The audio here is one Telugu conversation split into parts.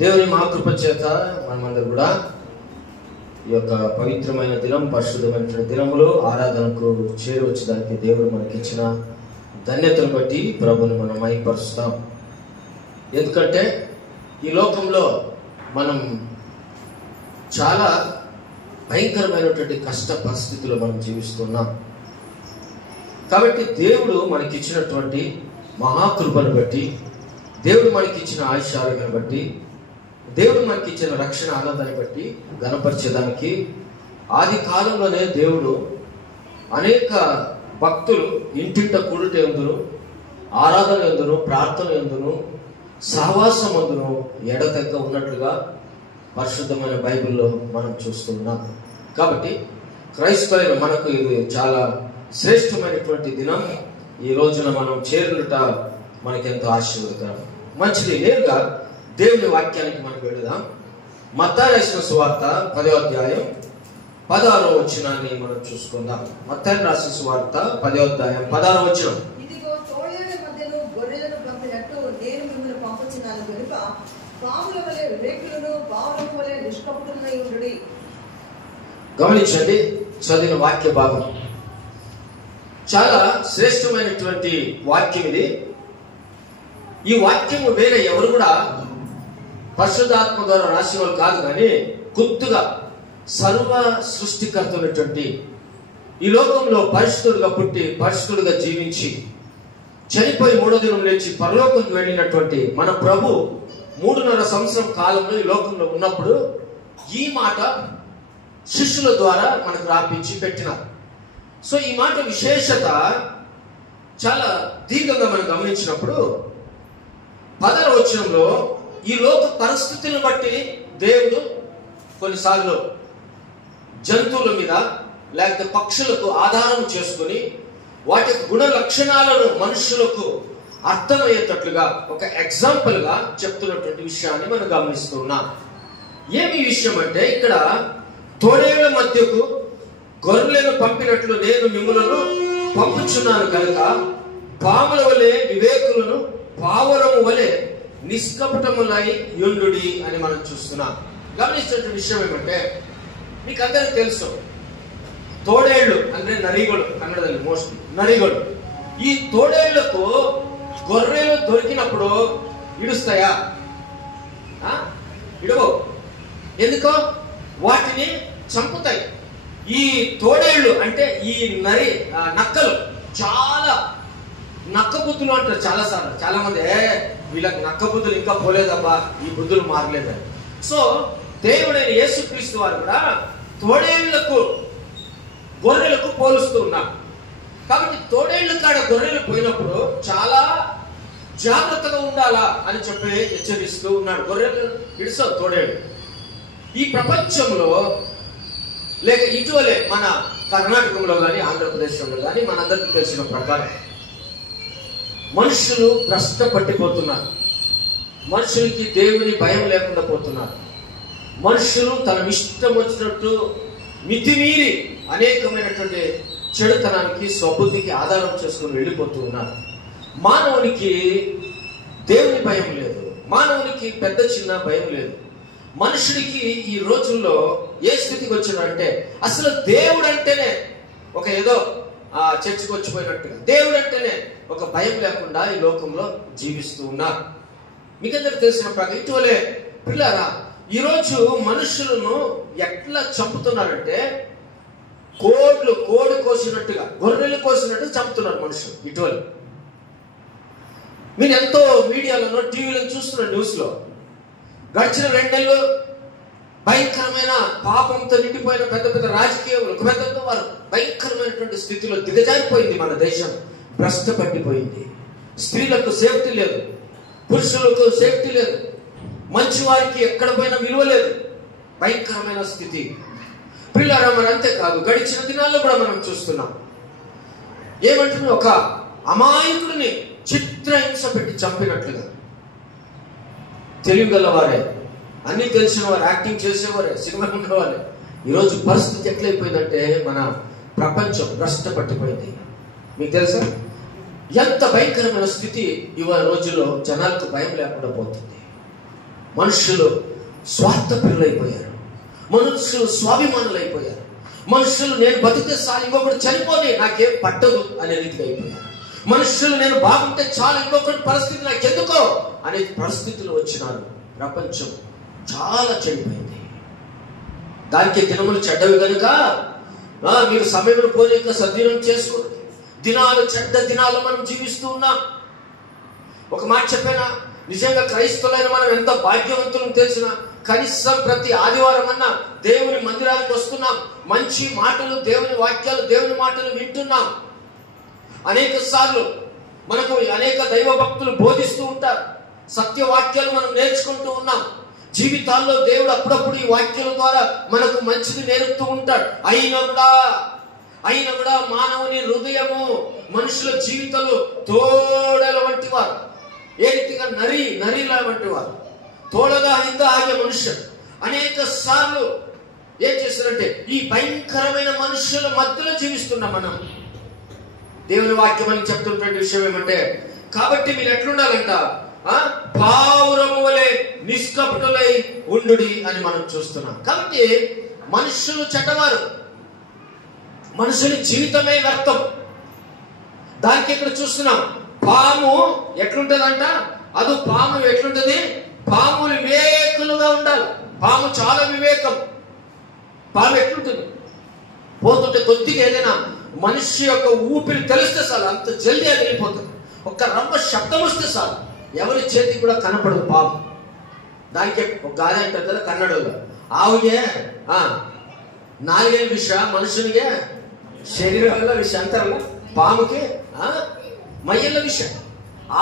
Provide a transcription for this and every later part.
దేవుని మహాకృప చేత మనమందరూ కూడా ఈ యొక్క పవిత్రమైన దినం, పరిశుద్ధమైన దినములో ఆరాధనకు చేరవచ్చడానికి దేవుడు మనకిచ్చిన ధన్యతను బట్టి ప్రభుని మనం మహిమపరుస్తాం. ఎందుకంటే ఈ లోకంలో మనం చాలా భయంకరమైనటువంటి కష్ట పరిస్థితుల్లో మనం జీవిస్తున్నాం. కాబట్టి దేవుడు మనకిచ్చినటువంటి మహాకృపను బట్టి, దేవుడు మనకిచ్చిన ఆయుష్ ఆరోగ్యాన్ని బట్టి, దేవుడు మనకిచ్చిన రక్షణ ఆనందాన్ని బట్టి ఘనపరిచేదానికి ఆది కాలంలోనే దేవుడు అనేక భక్తులు ఇంటింట కూడుట యందును, ఆరాధన యందును, ప్రార్థన యందును, సహవాసం యందును ఎడతెక్క ఉన్నట్లుగా పరిశుద్ధమైన బైబిల్లో మనం చూస్తున్నాం. కాబట్టి క్రైస్తవులు మనకు ఇది చాలా శ్రేష్టమైనటువంటి దినం. ఈ రోజున మనం చేరుట మనకెంతో ఆశీర్వాదకరం. మంచిది. నేరుగా దేవుని వాక్యానికి మనం వెళదాం. మత్తయి రాసిన సువార్త 10వ అధ్యాయం 16వ వచనాన్ని మనం చూసుకుందాం. మత్తయి రాసిన సువార్త 10వ అధ్యాయం 16వ వచనం. ఇదిగో తోడేళ్ల మధ్యను గొర్రెలను పంపినట్టు నేను మిమ్మల్ని పంపుచున్నాను కనుక పాముల వలె వివేకులను, పావుల వలె నిష్కపటులై ఉండుడి. గమనించండి చదివిన వాక్య భాగం. చాలా శ్రేష్టమైనటువంటి వాక్యం ఇది. ఈ వాక్యము వేరే ఎవరు కూడా పరిశుద్ధాత్మ ద్వారా రాసిన వాళ్ళు కాదు, కానీ గుర్తుగా సర్వ సృష్టికర్త ఉన్నటువంటి, ఈ లోకంలో పరిశుద్ధుడిగా పుట్టి పరిశుద్ధుడిగా జీవించి చనిపోయి 3వ దినం లేచి పరలోకంకి వెళ్ళినటువంటి మన ప్రభు 3.5 సంవత్సరం కాలంలో ఈ లోకంలో ఉన్నప్పుడు ఈ మాట శిష్యుల ద్వారా మనకు రాపించి పెట్టినారు. సో ఈ మాట విశేషత చాలా దీర్ఘంగా మనం గమనించినప్పుడు 10వ వచనంలో ఈ లోక పరిస్థితులను బట్టి దేవుడు కొన్నిసార్లు జంతువుల మీద లేకపోతే పక్షులకు ఆధారం చేసుకుని వాటి గుణ లక్షణాలను మనుషులకు అర్థమయ్యేటట్లుగా ఒక ఎగ్జాంపుల్ గా చెప్తున్నటువంటి విషయాన్ని మనం గమనిస్తూ ఉన్నాం. ఏమి విషయం అంటే, ఇక్కడ తోడేళ్ల మధ్యకు గొర్రెలను పంపినట్లు నేను మిమ్ములను పంపుచున్నాను కనుక పాముల వలె వివేకులను, పావురము వలె నిష్కపటములై యుండుడి అని మనం చూస్తున్నాం. గమనించిన విషయం ఏమంటే, మీకు అందరికి తెలుసు తోడేళ్లు అంటే నరిగొడు, కన్నడದಲ್ಲಿ మోస్ట్లీ నరిగొడు. ఈ తోడేళ్లకు గొర్రెలు దొరికినప్పుడు ఇడుస్తాయా? ఇడవు. ఎందుకో వాటిని చంపుతాయి. ఈ తోడేళ్లు అంటే ఈ నక్కలు చాలా నక్క బుద్ధులు అంటారు. చాలాసార్లు చాలా మంది వీళ్ళకి నక్క బుద్ధులు ఇంకా పోలేదబ్బా, ఈ బుద్ధులు మారలేదని. సో దేవుడైన యేసుక్రీస్తు వారు కూడా తోడేళ్లకు గొర్రెలకు పోలుస్తూ ఉన్నారు. కాబట్టి తోడేళ్ల కాడ గొర్రెలు పోయినప్పుడు చాలా జాగ్రత్తగా ఉండాలా అని చెప్పి హెచ్చరిస్తూ ఉన్నాడు. గొర్రెలు ఇడుస్తావు తోడేళ్ళు. ఈ ప్రపంచంలో లేక ఇటీవలే మన కర్ణాటకలో కానీ ఆంధ్రప్రదేశ్లో కానీ మనందరికీ తెలిసిన ప్రకారం మనుషులు భ్రష్ట పట్టిపోతున్నారు. మనుషులకి దేవుని భయం లేకుండా పోతున్నారు. మనుషులు తన ఇష్టం వచ్చినట్టు మితిమీరి అనేకమైనటువంటి చెడుతనానికి, స్వబుద్ధికి ఆధారం చేసుకుని వెళ్ళిపోతూ ఉన్నారు. మానవునికి దేవుని భయం లేదు. మానవునికి పెద్ద చిన్న భయం లేదు. మనుషుడికి ఈ రోజుల్లో ఏ స్థితికి వచ్చిందంటే, అసలు దేవుడు అంటేనే ఒక ఏదో చర్చికి వచ్చిపోయినట్టుగా, దేవుడు అంటేనే ఒక భయం లేకుండా ఈ లోకంలో జీవిస్తూ ఉన్నారు. మీకందరికి తెలిసిన ప్రకారం ఇటీవలే పిల్లరా ఈరోజు మనుషులను ఎట్లా చంపుతున్నారంటే, కోడి కోసినట్టుగా, గొర్రెలు కోసినట్టుగా చంపుతున్నారు మనుషులు. ఇటీవల మీరు ఎంతో మీడియాలో, టీవీలో చూస్తున్న న్యూస్లో గడిచిన 2 నెలలు భయంకరమైన పాపంతో నిండిపోయిన పెద్ద పెద్ద రాజకీయాలు, పెద్ద వారు భయంకరమైనటువంటి స్థితిలో దిగజారిపోయింది మన దేశం. భ్రష్ట పట్టిపోయింది. స్త్రీలకు సేఫ్టీ లేదు, పురుషులకు సేఫ్టీ లేదు, మంచి వారికి ఎక్కడ పోయినా విలువ లేదు. భయంకరమైన స్థితి పిల్లరా. మరి అంతేకాదు, గడిచిన దినాల్లో కూడా మనం చూస్తున్నాం. ఏమంటున్నా, ఒక అమాయకుడిని చిత్రహింస పెట్టి చంపినట్లుగా. తెలివిగల వారే, అన్ని తెలిసిన వారు, యాక్టింగ్ చేసేవారే, సినిమా ఉండేవారే. ఈరోజు పరిస్థితి ఎట్లయిపోయిందంటే, మన ప్రపంచం భ్రష్ట పట్టిపోయింది. మీకు తెలుసా ఎంత భయంకరమైన స్థితి ఇవాళ రోజుల్లో జనాలకు భయం లేకుండా పోతుంది. మనుషులు స్వార్థపరులైపోయారు, మనుషులు స్వాభిమానులైపోయారు, మనుషులు నేను బతికితే చాలు, ఇంకొకటి చనిపోని నాకేం పట్టదు అనే రీతిగా అయిపోయారు. మనుషులు నేను బాగుంటే చాలు, ఇంకొకటి పరిస్థితి నాకు ఎందుకో అనే పరిస్థితులు వచ్చినారు. ప్రపంచం చాలా చెడిపోయింది. దానికి దినములు చెడ్డవి కనుక మీరు సమయం పోలేక సద్వినియోగం చేసుకోండి. దినాలు చెడ్డ దినాలు మనం జీవిస్తూ ఉన్నాం. ఒక మాట చెప్పానా, నిజంగా క్రైస్తవులైన మనం ఎంత భాగ్యవంతులం తెలిసిన, కనీసం ప్రతి ఆదివారం అన్నా దేవుని మందిరానికి వస్తున్నాం, మంచి మాటలు, దేవుని వాక్యాలు, దేవుని మాటలు వింటున్నాం. అనేక సార్లు మనకు అనేక దైవ భక్తులు బోధిస్తూ ఉంటారు, సత్యవాక్యాలు మనం నేర్చుకుంటూ ఉన్నాం. జీవితాల్లో దేవుడు అప్పుడప్పుడు ఈ వాక్యాల ద్వారా మనకు మంచిది నేర్పుతూ ఉంటాడు. అయినా కూడా మానవుని హృదయము, మనుషుల జీవితాలు తోడల వంటి వారు, ఏ రీతిగా నరిల వంటి వారు, తోడగా ఇంత ఆగే మనుషులు అనేక సార్లు ఏం చేస్తారంటే ఈ భయంకరమైన మనుషుల మధ్యలో జీవిస్తున్నాం మనం. దేవుని వాక్యం అని చెప్తున్న విషయం ఏమంటే, కాబట్టి మీరు ఎట్లుండాలంట, పావురము వలె నిష్కపటులై ఉండుడి అని మనం చూస్తున్నాం. కాబట్టి మనుషులు చెడ్డవారు, మనుషుని జీవితమే వ్యర్థం. దానికి ఇక్కడ చూస్తున్నాం, పాము ఎట్లుంటదంట, అది పాము ఎట్లుంటది, పాము వివేకులుగా ఉండాలి. పాము చాలా వివేకం. పాము ఎట్లుంటుంది, పోతుంటే కొద్దిగా ఏదైనా మనిషి యొక్క ఊపిరి తెలిస్తే చాలు అంత జల్దీ అది వెళ్ళిపోతుంది. ఒక్క రవ్వ శబ్దం వస్తే చాలు ఎవరి చేతికి కూడా కనపడదు పాము. దానికి ఒక గాలి అంటారు కదా కన్నడలో, ఆవుగే 4 విష, మనుషునిగే శరీరంలో విష అంటారు, పాముకి మయ్యల్ల విష,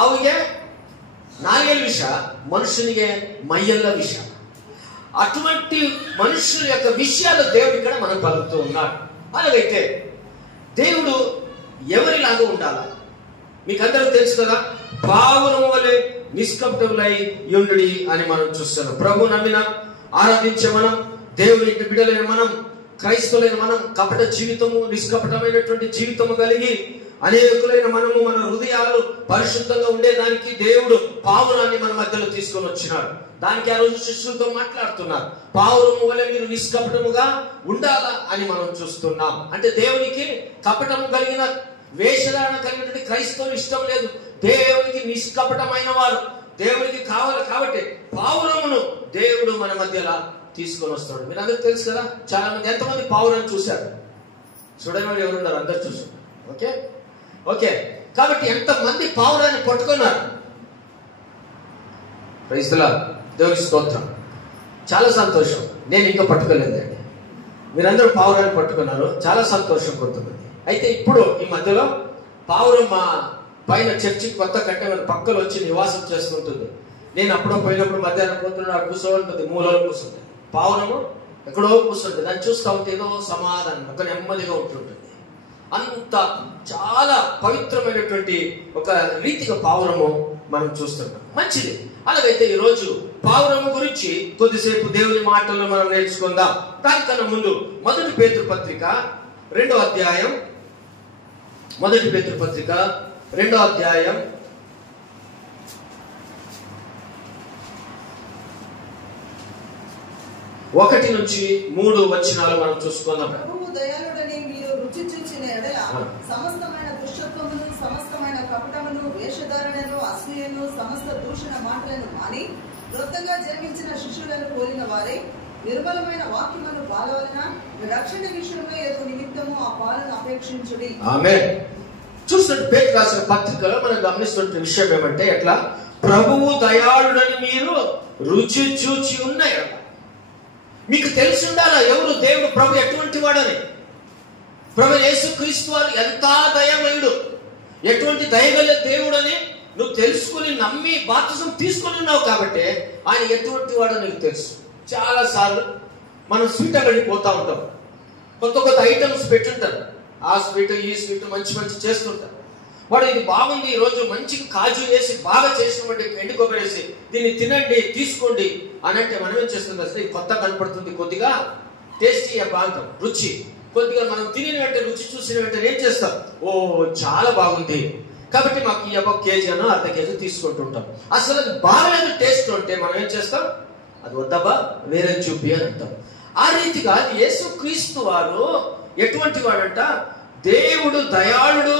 ఆవుగే 4 విష, మనుషునిగే మయ్యల్ల విష. అటువంటి మనుషుల యొక్క విషయాలు దేవుడు ఇక్కడ మనం పలుకుతూ ఉన్నాడు. అలాగైతే దేవుడు ఎవరిలాగా ఉండాలా మీకు అందరూ తెలుసు కదా, పావురము వలె నిష్కపటులై యుండుడి అని మనం చూస్తున్నాం. ప్రభు నమ్మిన ఆరాధించే మనం, దేవునికి బిడ్డలైన మనం, క్రైస్తవులైన మనం కపట జీవితము, నిష్కపటమైనటువంటి జీవితము కలిగి అనేకులైన మనము మన హృదయాలు పరిశుద్ధంగా ఉండేదానికి దేవుడు పావురాన్ని మన మధ్యలో తీసుకొని వచ్చినాడు. దానికి ఆ రోజు శిష్యులతో మాట్లాడుతున్నారు, పావురము వలె మీరు నిష్కపటముగా ఉండాలా అని మనం చూస్తున్నాం. అంటే దేవునికి కపటము కలిగిన వేషధారణ కలిగినటువంటి క్రైస్తవులు ఇష్టం లేదు. దేవునికి నిష్కపటమైన వారు దేవునికి కావాలి. కాబట్టి పావురమును దేవుడు మన మధ్యలో తీసుకొని వస్తాడు. మీరు అందరూ తెలుసు కదా, చాలా మంది ఎంతమంది పావురాన్ని చూశారు, చూడని వాళ్ళు ఎవరున్నారు, అందరు చూసారు. ఓకే కాబట్టి ఎంతమంది పావురాన్ని పట్టుకున్నారు. క్రైస్తవుల దేవుని స్తోత్రం, చాలా సంతోషం. నేను ఇంకా పట్టుకోలేదండి, మీరందరూ పావురాన్ని పట్టుకున్నారు, చాలా సంతోషం కొడుతుంది. అయితే ఇప్పుడు ఈ మధ్యలో పావురం మా పైన చర్చికి కొత్త కట్టే పక్కలు వచ్చి నివాసం చేస్తుంటుంది. నేను అప్పుడో పోయినప్పుడు మధ్యాహ్నం పోతున్నాడు, కూర్చోంటుంది, మూలలో కూర్చుంటుంది. పావురము ఎక్కడో కూర్చుంటుంది, దాన్ని చూస్తూ ఉంటే ఏదో సమాధానం, ఒక నెమ్మదిగా ఉంటుంటుంది. అంత చాలా పవిత్రమైనటువంటి ఒక రీతిగా పావురము మనం చూస్తున్నాం. మంచిది. అలాగైతే ఈరోజు పావురము గురించి కొద్దిసేపు దేవుని మాటలను మనం నేర్చుకుందాం. దానికన్నా ముందు మొదటి పేతురు పత్రిక 2వ అధ్యాయం, మొదటి పేతురు పత్రిక 2వ అధ్యాయం 1 నుంచి 3 వచనాలు మనం చూసుకుందాం. ప్రభువు దయాళుడని మీరు రుచి చూచిన ఎడల సమస్తమైన దుష్టత్వమును, సమస్తమైన కపటమును, వేషధారణను, అసూయను, సమస్త దూషణ మాటలను మాని వృత్తంగా జన్మించిన శిశువులను పోలిన వారే నిర్మలమైన వాక్యమును పాలవలన రక్షణ విషయంలో ఏదో నిమిత్తము ఆ పాలను అపేక్షించుడి. ఆమేన్. చూస్తున్న పేతురు రాసిన పత్రికలో మనం గమనిస్తున్న విషయం ఏమంటే, ఎట్లా ప్రభువు దయాళుడని మీరు రుచి చూచి ఉన్నాయి. మీకు తెలిసి ఉండాలా ఎవరు దేవుడు, ప్రభు ఎటువంటి వాడని. ప్రభు యేసుక్రీస్తు వారు ఎంత దయామయుడు, ఎటువంటి దయగల దేవుడని నువ్వు తెలుసుకుని నమ్మి బాప్తిసం తీసుకుని ఉన్నావు. కాబట్టి ఆయన ఎటువంటి వాడో నీకు తెలుసు. చాలా సార్లు మనం స్వీట్ అంగడికి పోతా ఉంటాం, కొత్త కొత్త ఐటమ్స్ పెట్టుంటారు. ఆ స్వీట్ ఈ స్వీట్ మంచి మంచి చేస్తుంటారు. వాడు ఇది బాగుంది, ఈరోజు మంచి కాజు వేసి బాగా చేసినటువంటి ఎండు కొబ్బరి వేసి దీన్ని తినండి, తీసుకోండి అని అంటే మనం ఏం చేస్తుంది, అసలు కొత్త కనపడుతుంది, కొద్దిగా టేస్టీ బాగుంటాం, రుచి కొద్దిగా మనం తిని వెంటనే రుచి చూసిన వెంటనే ఏం చేస్తాం, ఓ చాలా బాగుంది, కాబట్టి మాకు ఈ ఒక కేజీ అన్న అర్ధ కేజీ తీసుకుంటుంటాం. అసలు అది బాగాలేదు టేస్ట్ ఉంటే మనం ఏం చేస్తాం, అది వద్దబ్బా వేరే చూపి అని అంటాం. ఆ రీతిగా యేసుక్రీస్తు వారు ఎటువంటి వాడంట, దేవుడు దయాళుడు,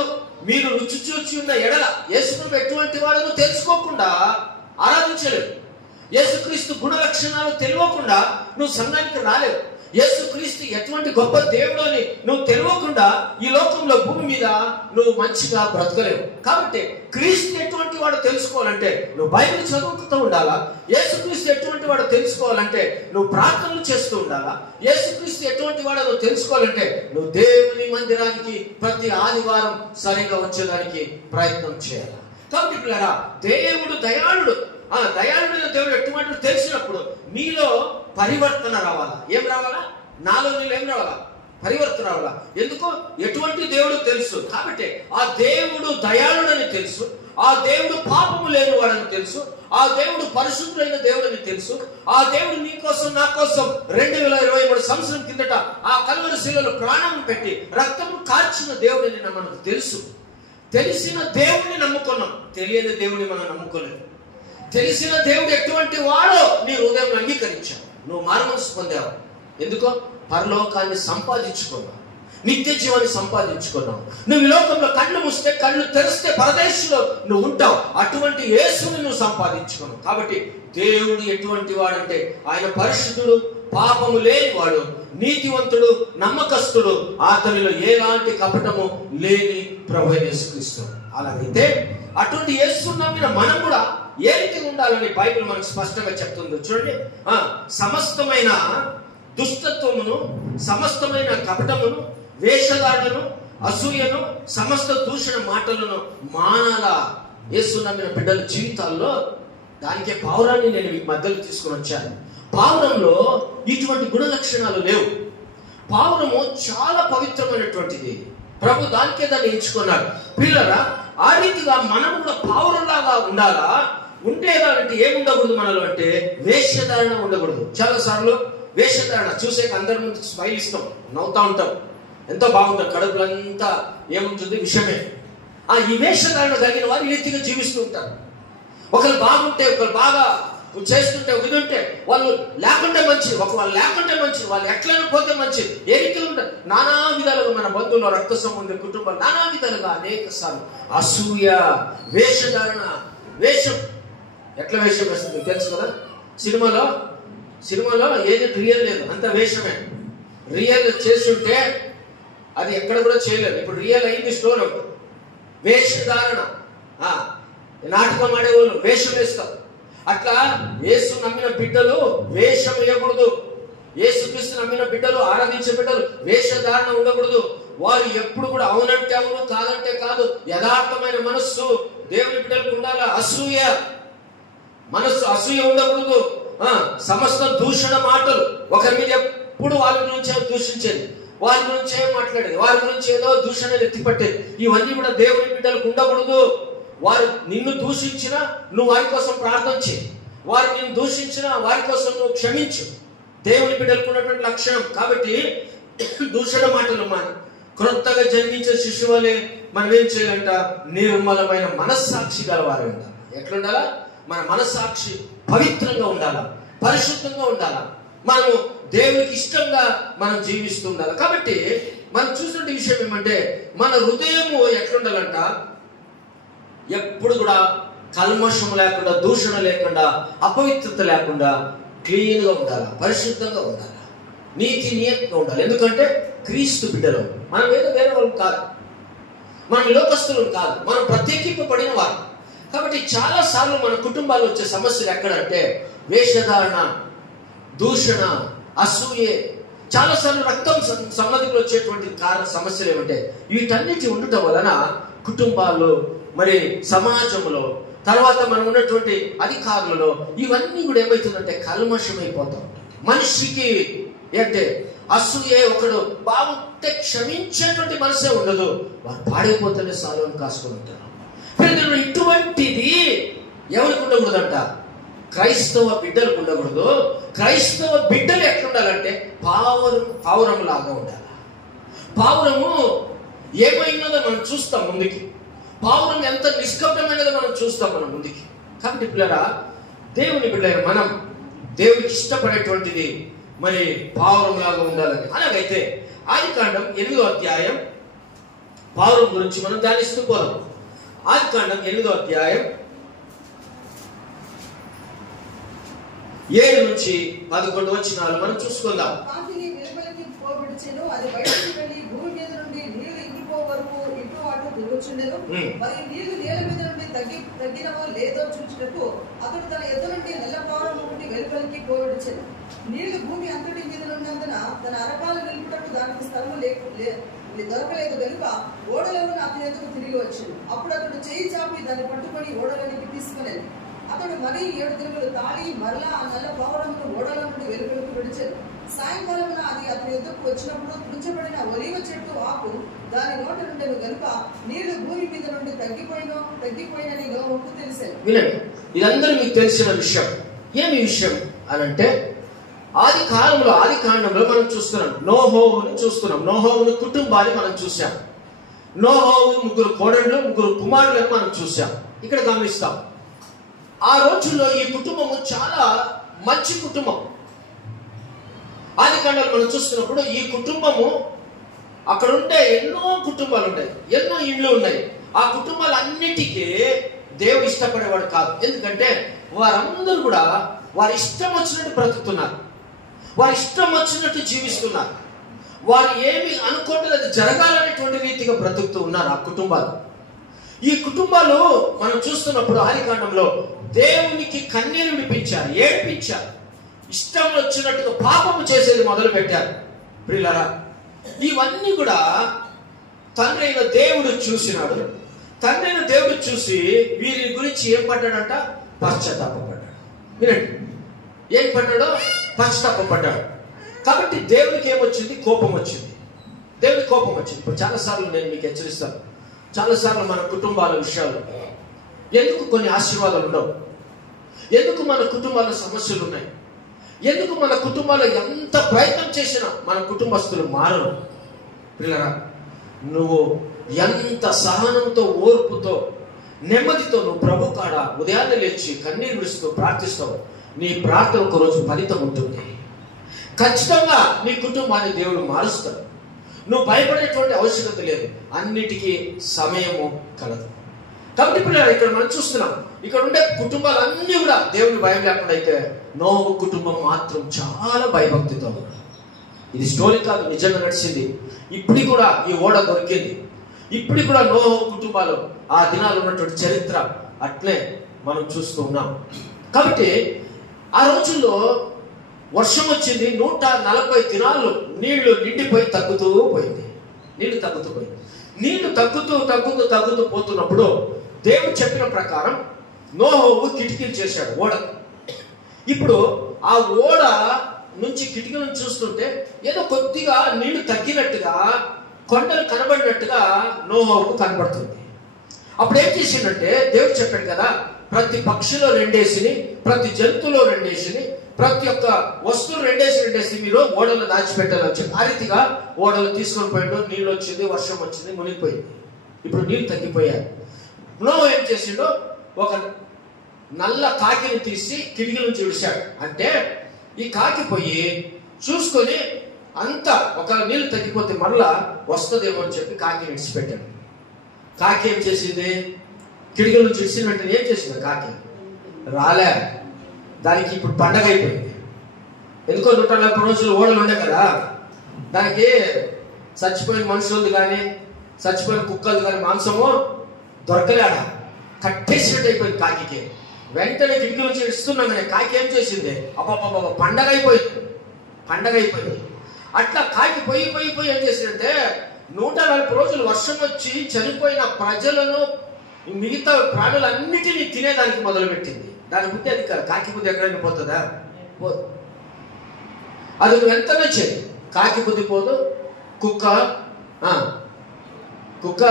మీరు రుచి చూచి ఉన్న ఎడల. యేసుక్రీస్తు ఎటువంటి వాడను తెలుసుకోకుండా ఆరాధించలేవు. యేసుక్రీస్తు గుణ లక్షణాలు తెలియకుండా నువ్వు సంఘానికి రాలేవు. యేసుక్రీస్తు ఎటువంటి గొప్ప దేవుడు అని నువ్వు తెలియకుండా ఈ లోకంలో భూమి మీద నువ్వు మంచిగా బ్రతకలేవు. కాబట్టి క్రీస్తు ఎటువంటి వాడు తెలుసుకోవాలంటే నువ్వు బైబిల్ చదువుతూ ఉండాలా. యేసుక్రీస్తు ఎటువంటి వాడు తెలుసుకోవాలంటే నువ్వు ప్రార్థనలు చేస్తూ ఉండాలా. యేసుక్రీస్తు ఎటువంటి వాడు నువ్వు తెలుసుకోవాలంటే నువ్వు దేవుని మందిరానికి ప్రతి ఆదివారం సరిగా వచ్చేదానికి ప్రయత్నం చేయాలి. కాబట్టి పిల్లరా, దేవుడు దయాళుడు. దయాళుడైన దేవుడు ఎటువంటి తెలిసినప్పుడు నీలో పరివర్తన రావాలా. ఏం రావాలా? నాలో నీళ్ళు ఏం రావాలా? పరివర్తన రావాలా. ఎందుకు? ఎటువంటి దేవుడు తెలుసు కాబట్టి ఆ దేవుడు దయాళుడని తెలుసు, ఆ దేవుడు పాపము లేని వాడని తెలుసు, ఆ దేవుడు పరిశుద్ధుడైన దేవుడని తెలుసు, ఆ దేవుడు నీ కోసం నా కోసం 2023 సంవత్సరం కిందట ఆ కల్వరి శిలలో ప్రాణం పెట్టి రక్తము కార్చిన దేవుడని మనకు తెలుసు. తెలిసిన దేవుడిని నమ్ముకున్నాం, తెలియని దేవుడిని మనం నమ్ముకోలేదు. తెలిసిన దేవుడు ఎటువంటి వాడో నీ హృదయం అంగీకరించావు, నువ్వు మారుమనసు పొందావు. ఎందుకో? పరలోకాన్ని సంపాదించుకున్నావు, నిత్య జీవాన్ని సంపాదించుకున్నావు. నువ్వు ఈ లోకంలో కళ్ళు మూస్తే కళ్ళు తెరిస్తే పరదేశంలో నువ్వు ఉంటావు. అటువంటి యేసుని నువ్వు సంపాదించుకున్నావు. కాబట్టి దేవుడు ఎటువంటి వాడంటే ఆయన పరిశుద్ధుడు, పాపము లేనివాడు, నీతివంతుడు, నమ్మకస్తుడు, అతనిలో ఎలాంటి కపటము లేని ప్రభువైన యేసుక్రీస్తు. అలాగైతే అటువంటి యేసును నమ్మిన మనం కూడా ఏ రీతిగా ఉండాలని బైబిల్ మనకు స్పష్టంగా చెప్తుంది. చూడండి, సమస్తమైన దుష్టత్వమును, సమస్తమైన కపటమును, వేషధారణను, అసూయను, సమస్త దూషణ మాటలను మానాలా. యేసు నమ్మిన బిడ్డల జీవితాల్లో దానికే పావురాన్ని నేను మీ మధ్యలో తీసుకుని వచ్చాను. పావురంలో ఇటువంటి గుణ లక్షణాలు లేవు. పావురము చాలా పవిత్రమైనటువంటిది. ప్రభు దానికే దాన్ని ఎంచుకున్నాడు. పిల్లరా, ఆ రీతిగా మనం కూడా పావురంలాగా ఉండాలా. ఉండేదానంటే ఏముండకూడదు మనలో అంటే వేషధారణ ఉండకూడదు. చాలా సార్లు వేషధారణ చూసే అందరి ముందు స్మైల్ ఇస్తాం, నవ్వుతా ఉంటాం, ఎంతో బాగుంటాం, కడుపులంతా ఏముంటుంది, విషమే. ఈ వేషధారణ కలిగిన వారు ఈ రీతిగా జీవిస్తూ ఉంటారు. ఒకరు బాగుంటే, ఒకరు బాగా చేస్తుంటే, ఇది ఉంటే వాళ్ళు లేకుంటే మంచిది, వాళ్ళు లేకుంటే మంచిది, వాళ్ళు ఎట్లయినా పోతే మంచిది. ఏ రీతిలో ఉంటారు? నానా విధాలుగా మన బంధువులు, రక్త సంబంధం, కుటుంబాలు నానా విధాలుగా అనేక సార్లు అసూయ, వేషధారణ. వేషం ఎట్లా వేషం వేస్తుంది తెలుసు కదా. సినిమాలో ఏది రియల్ లేదు, అంత వేషమే. రియల్ చేస్తుంటే అది ఎక్కడ కూడా చేయలేదు. ఇప్పుడు రియల్ అయింది స్టోర్ అవుతుంది. వేషధారణ, నాటకం ఆడేవాళ్ళు వేషం వేస్తారు. అట్లా యేసు నమ్మిన బిడ్డలు వేషం వేయకూడదు. యేసుక్రీస్తు నమ్మిన బిడ్డలు, ఆరాధించే బిడ్డలు వేషధారణ ఉండకూడదు. వారు ఎప్పుడు కూడా అవునంటే అవును, కాదంటే కాదు, యథార్థమైన మనస్సు దేవుని బిడ్డలకు ఉండాలి. అసూయ ఉండకూడదు. సమస్త దూషణ మాటలు, ఒకరి మీద ఎప్పుడు వాళ్ళ గురించి దూషించేది, వారి గురించి ఏం మాట్లాడేది, వారి గురించి ఏదో దూషణలు ఎత్తిపట్టేది, ఇవన్నీ కూడా దేవుని బిడ్డలకు ఉండకూడదు. వారు నిన్ను దూషించినా నువ్వు వారి కోసం ప్రార్థన చేయి, వారు నిన్ను దూషించినా వారి కోసం నువ్వు క్షమించు. దేవుని బిడ్డలకు ఉన్నటువంటి లక్షణం. కాబట్టి దూషణ మాటలు మాని క్రొత్తగా జన్మించే శిశువులే మనం ఏం చేయాలంట, నిర్మలమైన మనస్సాక్షి గలవారు ఉండాలి. ఎట్లుండాలా? మన మనస్సాక్షి పవిత్రంగా ఉండాలా, పరిశుద్ధంగా ఉండాలా, మనము దేవునికి ఇష్టంగా మనం జీవిస్తూ ఉండాలి. కాబట్టి మనం చూసిన విషయం ఏమంటే మన హృదయము ఎట్లుండాలంట, ఎప్పుడు కూడా కల్మషం లేకుండా, దూషణ లేకుండా, అపవిత్రత లేకుండా క్లీన్గా ఉండాలి, పరిశుద్ధంగా ఉండాలి, నీతిగా ఉండాలి. ఎందుకంటే క్రీస్తు బిడ్డలు. మనం వేరే వాళ్ళు కాదు, మనం లోకస్తులు కాదు, మనం ప్రత్యేకింపబడిన వారు. కాబట్టి చాలా సార్లు మన కుటుంబాల్లో వచ్చే సమస్యలు ఎక్కడంటే వేషధారణ, దూషణ, అసూయే. చాలా సార్లు రక్తం సంబంధికులు వచ్చేటువంటి సమస్యలు ఏమంటే వీటన్నిటి ఉండటం వలన కుటుంబాల్లో, మరి సమాజంలో, తర్వాత మనం ఉన్నటువంటి అధికారులలో ఇవన్నీ కూడా ఏమవుతుందంటే కల్మషమైపోతాం. మనిషికి అంటే అసూయే, ఒకడు బాగుంటే క్షమించేటువంటి మనసే ఉండదు, వారు పాడైపోతేనే సాల్వని కాసుకొని ఉంటారు. ఇటువంటిది ఎవరికి ఉండకూడదంట? క్రైస్తవ బిడ్డలకు ఉండకూడదు. క్రైస్తవ బిడ్డలు ఎట్లుండాలంటే పావురం లాగా ఉండాలి. పావురము ఏమైనదో మనం చూస్తాం ముందుకి. పావురం ఎంత నిష్కపటమైనదో మనం చూస్తాం మనం ముందుకి. కాబట్టి పిల్లరా, దేవుని బిడ్డలైన మనం దేవునికి ఇష్టపడేటువంటిది మరి పావురం లాగా ఉండాలని. అలాగైతే ఆదికాండం 8వ అధ్యాయం పావురం గురించి మనం ధ్యానిస్తూ పోదాం. ఆదికాండం 8వ అధ్యాయం 7 నుంచి 11 వచనాలు మనం చూసుకుందాం. కాకిని వెలుపలికి పోబడిచెను, అది బయటికి వెళ్ళి భూమి మీద నుండి నీళ్లు ఇంకిపో వరకు ఇటు అటు తిరుగుచుండెను. మరి నీళ్లు నేల మీద నుండి తగ్గినవో లేదో చూచినట్టు అతడు తన ఎద్దు నుండి నల్ల పావురం ఒకటి వెలుపలికి పోబడిచెను. నీళ్లు భూమి అంతటి మీద ఉన్నందున తన అరకాలు నిలుపుటకు దానికి స్థలము దొరకలేదు కనుక ఓడలను అతని ఎద్దుకు తిరిగి వచ్చాను. అప్పుడు అతడు చేయి చాపి దాన్ని పట్టుకొని ఓడలోనికి తీసుకునేది. అతడు మరీ 7 దినములు తాళి మరలా ఆ నల్ల పావురమును ఓడల నుండి వెలుపలికి విడిచాడు. సాయంకాలమున అది అతని ఎద్దుకు వచ్చినప్పుడు తుంచబడిన ఒలీవ చెట్టు ఆకు దాని నోట నుండెను గనుక నీళ్లు భూమి మీద నుండి తగ్గిపోయినని నోహుకు తెలిసాను. వినండి, ఇదందరూ మీకు తెలిసిన విషయం. ఏమి విషయం అనంటే, ఆది కాండంలో మనం చూస్తున్నాం, నోహోవుని చూస్తున్నాం. నోహోవుని కుటుంబాన్ని మనం చూసాం. నోహోవు 3 కోడళ్ళు 3 కుమారులను మనం చూసాం. ఇక్కడ గమనిస్తాం, ఆ రోజుల్లో ఈ కుటుంబము చాలా మంచి కుటుంబం. ఆది కాండంలో మనం చూస్తున్నప్పుడు ఈ కుటుంబము, అక్కడ ఉండే ఎన్నో కుటుంబాలు ఉన్నాయి, ఎన్నో ఇండ్లు ఉన్నాయి. ఆ కుటుంబాలన్నిటికీ దేవుడు ఇష్టపడేవాడు కాదు. ఎందుకంటే వారందరూ కూడా వారి ఇష్టం వచ్చినట్టు బ్రతుకుతున్నారు, వారి ఇష్టం వచ్చినట్టు జీవిస్తున్నారు. వారు ఏమి అనుకోండి అది జరగాలనేటువంటి రీతిగా బ్రతుకుతూ ఉన్నారు ఆ కుటుంబాలు. ఈ కుటుంబాలు మనం చూస్తున్నప్పుడు ఆదికాండంలో దేవునికి కన్నీరు విడిపించారు, ఏడిపించారు, ఇష్టం వచ్చినట్టుగా పాపము చేసేది మొదలు పెట్టారు. ప్రియులారా, ఇవన్నీ కూడా తండ్రి అయిన దేవుడు చూసినాడు. తండ్రి అయిన దేవుడు చూసి వీరి గురించి ఏం పడ్డాడంట? పశ్చాత్తాపడ్డాడు. వినండి, ఏం పడ్డాడో? పశ్చాత్తాపడ్డాడు. కాబట్టి దేవునికి ఏమొచ్చింది? కోపం వచ్చింది. దేవునికి కోపం వచ్చింది. ఇప్పుడు చాలాసార్లు నేను మీకు హెచ్చరిస్తాను, చాలాసార్లు మన కుటుంబాల విషయాలు ఎందుకు కొన్ని ఆశీర్వాదాలు ఉండవు, ఎందుకు మన కుటుంబాల్లో సమస్యలు ఉన్నాయి, ఎందుకు మన కుటుంబాల్లో ఎంత ప్రయత్నం చేసినా మన కుటుంబస్తులు మారరు. పిల్లరా, నువ్వు ఎంత సహనంతో, ఓర్పుతో, నెమ్మదితో నువ్వు ప్రభు కాడ ఉదయాన్నే లేచి కన్నీరు విడుస్తూ ప్రార్థిస్తావు, నీ ప్రార్థన ఒక రోజు ఫలితం ఉంటుంది. ఖచ్చితంగా నీ కుటుంబాన్ని దేవుడు మారుస్తాడు. నువ్వు భయపడేటువంటి ఆవశ్యకత లేదు, అన్నిటికీ సమయము కలదు. కాబట్టి పిల్లలు ఇక్కడ మనం చూస్తున్నాం, ఇక్కడ ఉండే కుటుంబాలన్నీ కూడా దేవుని భయం లేకుండా, అయితే నోహు కుటుంబం మాత్రం చాలా భయభక్తితో. ఇది స్టోరీ కాదు, నిజంగా నడిచింది. ఇప్పుడు కూడా ఈ ఓడ దొరికింది. ఇప్పుడు కూడా నోహు కుటుంబాలు ఆ దినాలు ఉన్నటువంటి చరిత్ర అట్లే మనం చూస్తూ ఉన్నాం. కాబట్టి ఆ రోజుల్లో వర్షం వచ్చింది, 140 దినాలు నీళ్లు నిండిపోయి తగ్గుతూ పోయింది. నీళ్లు తగ్గుతూ పోతున్నప్పుడు దేవుడు చెప్పిన ప్రకారం నోహోవు కిటికీలు చేశాడు ఓడ. ఇప్పుడు ఆ ఓడ నుంచి కిటికీలను చూస్తుంటే ఏదో కొద్దిగా నీళ్లు తగ్గినట్టుగా, కొండలు కనబడినట్టుగా నోహోవుకు కనబడుతుంది. అప్పుడు ఏం చేసిందంటే, దేవుడు చెప్పాడు కదా, ప్రతి పక్షిలో 2 ప్రతి జంతువులో 2 ప్రతి ఒక్క వస్తువు 2 మీరు ఓడలో దాచిపెట్టాలని చెప్పి ఆ రీతిగా ఓడలు తీసుకొని పోయాడు. నీళ్ళు వచ్చింది, వర్షం వచ్చింది, మునిగిపోయింది. ఇప్పుడు నీళ్ళు తగ్గిపోయాయి. నోహు ఏం చేసిండో, ఒక నల్ల కాకిని తీసి కిటికీ నుంచి విడిచాడు. అంటే ఈ కాకి పోయి చూసుకొని అంతా ఒక నీళ్ళు తగ్గిపోతే మరలా వస్తుందేమో అని చెప్పి కాకిని విడిచిపెట్టాడు. కాకి ఏం చేసింది? కిటికీ నుంచి విడిచిన వెంటనే ఏం చేసింది? కాకి రాలే. దానికి ఇప్పుడు పండగ అయిపోయింది. ఎందుకో 140 రోజులు ఓడలు ఉండే కదా, దానికి చచ్చిపోయిన మనుషులది కానీ చచ్చిపోయిన కుక్కలు కానీ మాంసము దొరకలేడ, కట్టేసినట్టు అయిపోయింది కాకి. వెంటనే కిటికీ నుంచి ఇస్తున్నాం కానీ కాకి ఏం చేసింది? అబ్బా పండగ అయిపోయింది. అట్లా కాకి పోయి ఏం చేసిందంటే 140 రోజులు వర్షం వచ్చి చనిపోయిన ప్రజలను, మిగతా ప్రాణులన్నిటినీ తినేదానికి మొదలుపెట్టింది. దాని బుద్ధి అది కాదు. కాకి బుద్ధి ఎక్కడైనా పోతుందా? పోదు. అది నువ్వు ఎంత వచ్చేది. కాకి బుద్ధి పోదు. కుక్క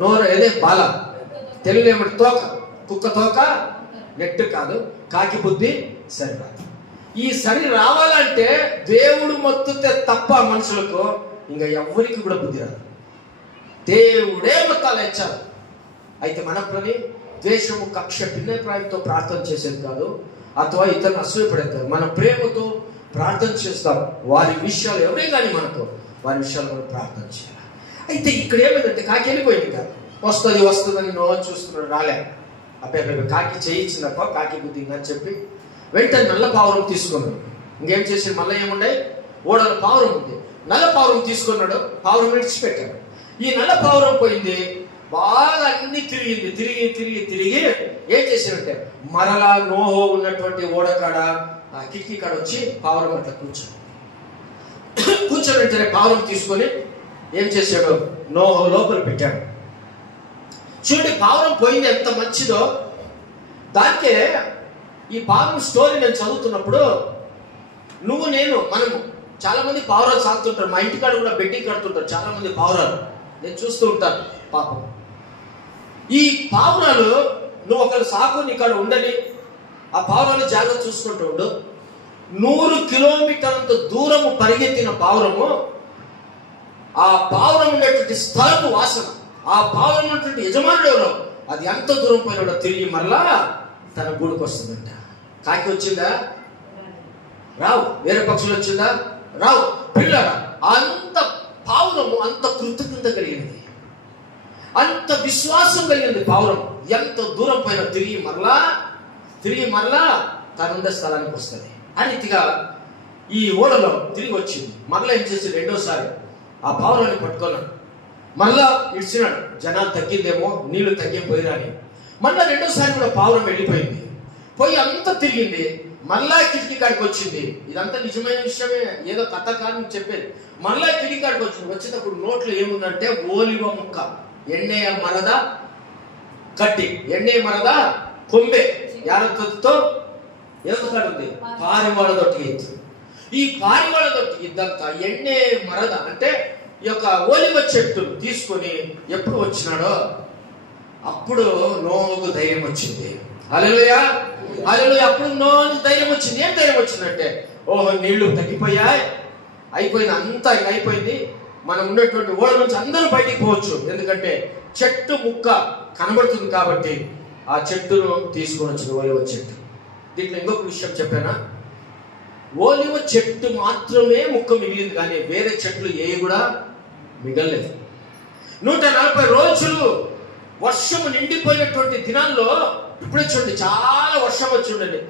నోరు ఏదే బాల, తెలుగులో ఏమిటి? తోక. కుక్క తోక నెట్టు కాదు. కాకి బుద్ధి సరిరాదు. ఈ సరి రావాలంటే దేవుడు మొత్తుతే తప్ప మనుషులకు ఇంకా ఎవరికి కూడా బుద్ధి రాదు. దేవుడే మొత్తాలు ఇచ్చారు. అయితే మన పని ద్వేషము, కక్ష, భిన్నాభిప్రాయంతో ప్రార్థన చేసేది కాదు, అథవా ఇతరులను అసూయపడేది కాదు. మన ప్రేమతో ప్రార్థన చేస్తాం. వారి విషయాలు ఎవరే కానీ మనతో వారి విషయాలు మనం ప్రార్థన చేయాలి. అయితే ఇక్కడ ఏమైందంటే కాకి వెళ్ళిపోయింది కాదు. వస్తుందని నో చూస్తున్నాడు, రాలే. అబ్బాయి కాకి చేయించిందప్ప, కాకి బుద్ధి అని చెప్పి వెంటనే నల్ల పావురం తీసుకున్నాడు. ఇంకేం చేసి మళ్ళీ ఏముండే, ఓడల పావురం ఉంది, నల్ల పావురం తీసుకున్నాడు. పావురం విడిచిపెట్టాడు. ఈ నల్ల పావురం పోయింది, బాగా అన్ని తిరిగి ఏం చేశాడంటే మరలా నోహో ఉన్నటువంటి ఓడకాడ కిటికీ కాడ వచ్చి పావురం అట్లా కూర్చొని పావురం తీసుకొని ఏం చేశాడు, నోహో లోపల పెట్టాడు. చూడండి, పావురం పోయింది ఎంత మంచిదో. దానికే ఈ పావురం స్టోరీ నేను చదువుతున్నప్పుడు మనము చాలా మంది పావురాలు సాగుతుంటారు. మా ఇంటికాడ కూడా బెడ్డింగ్ కడుతుంటారు చాలా మంది పావురాలు, నేను చూస్తూ ఉంటాను. పాపం ఈ పావురాలు నువ్వు ఒకరు సాకు ఇక్కడ ఉండని ఆ పావురాన్ని జాగ్రత్త చూసుకుంటూ ఉండు. 100 కిలోమీటర్లంత దూరము పరిగెత్తిన పావురము, ఆ పావురం ఉండేటువంటి స్థలపు వాసన, ఆ పావురం ఉన్నటువంటి యజమానుడు ఎవరో, అది ఎంత దూరం పోయినా తిరిగి మరలా తన గూడుకు వస్తుందంట. కాకి వచ్చిందా? రావు. వేరే పక్షులు వచ్చిందా? రావు. పిల్లరా, అంత పావురము అంత కృతజ్ఞత కలిగినది, అంత విశ్వాసం కలిగింది పావురం. ఎంత దూరం పైన తిరిగి మరలా తనుండే స్థలానికి వస్తుంది. అనితిగా ఈ ఓడలో తిరిగి వచ్చింది. మరలా ఏం చేసి రెండోసారి ఆ పావురాన్ని పట్టుకున్నాడు. మళ్ళా ఇడిచినాడు, జనాలు తగ్గిందేమో, నీళ్లు తగ్గిపోయిరా అని. మళ్ళా రెండోసారి కూడా పావురం వెళ్ళిపోయింది. పోయి అంతా తిరిగింది, మళ్ళా కిటికీ కాడికి వచ్చింది. ఇదంతా నిజమైన విషయమే, ఏదో కథ కాని చెప్పేది. మళ్ళా కిటికీ కాడికి వచ్చింది. వచ్చేటప్పుడు నోట్లో ఏముందంటే ఓలివ ముక్క, ఎన్నెయ మరద కట్టి, ఎన్నెయ మరద కొంబె, యారతో ఏదో ఉంది, పారివాళ దొట్టి. ఈ పారివాళ దొట్టి ఇద్దంతా ఎన్నె మరద అంటే ఈ యొక్క ఓలివ చెట్టు తీసుకొని ఎప్పుడు వచ్చినాడో అప్పుడు నోహుకు ధైర్యం వచ్చింది. హల్లెలూయా, హల్లెలూయా. అప్పుడు నోహుకు ధైర్యం వచ్చింది. ఏం ధైర్యం వచ్చిందంటే, ఓహో నీళ్లు తగ్గిపోయాయి, అయిపోయింది, అంతా అయిపోయింది, మనం ఉన్నటువంటి ఓడ నుంచి అందరూ బయటికి పోవచ్చు. ఎందుకంటే చెట్టు ముక్క కనబడుతుంది కాబట్టి ఆ చెట్టును తీసుకొని వచ్చింది, ఓలివ చెట్టు. దీంట్లో ఇంకొక విషయం చెప్పానా, ఓలివ చెట్టు మాత్రమే ముక్క మిగిలింది, కానీ వేరే చెట్లు ఏవి కూడా మిగలలేదు. 140 రోజులు వర్షము నిండిపోయినటువంటి దినాల్లో ఇప్పుడే చూడండి, చాలా వర్షం వచ్చి ఉండండి,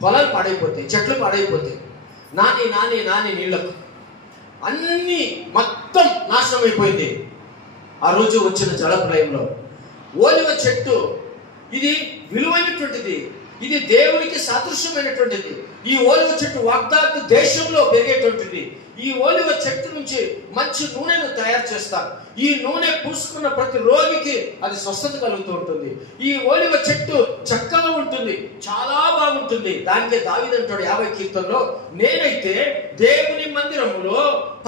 పొలాలు పాడైపోతాయి, చెట్లు పాడైపోతాయి. నాని నీళ్లకు అన్ని మొత్తం నాశనం అయిపోయింది ఆ రోజు వచ్చిన జలప్రలయంలో. ఓలివ చెట్టు ఇది విలువైనటువంటిది, ఇది దేవునికి సాదృశ్యమైనటువంటిది. ఈ ఓలివ చెట్టు వాగ్దాన దేశంలో పెరిగేటువంటిది. ఈ ఓలివ చెట్టు నుంచి మంచి నూనెను తయారు చేస్తారు. ఈ నూనె పూసుకున్న ప్రతి రోగికి అది స్వస్థత కలుగుతూ ఉంటుంది. ఈ ఓలివ చెట్టు చక్కగా ఉంటుంది, చాలా బాగుంటుంది. దానికే దావీదు అంటాడు 50 కీర్తనలో, నేనైతే దేవుని మందిరములో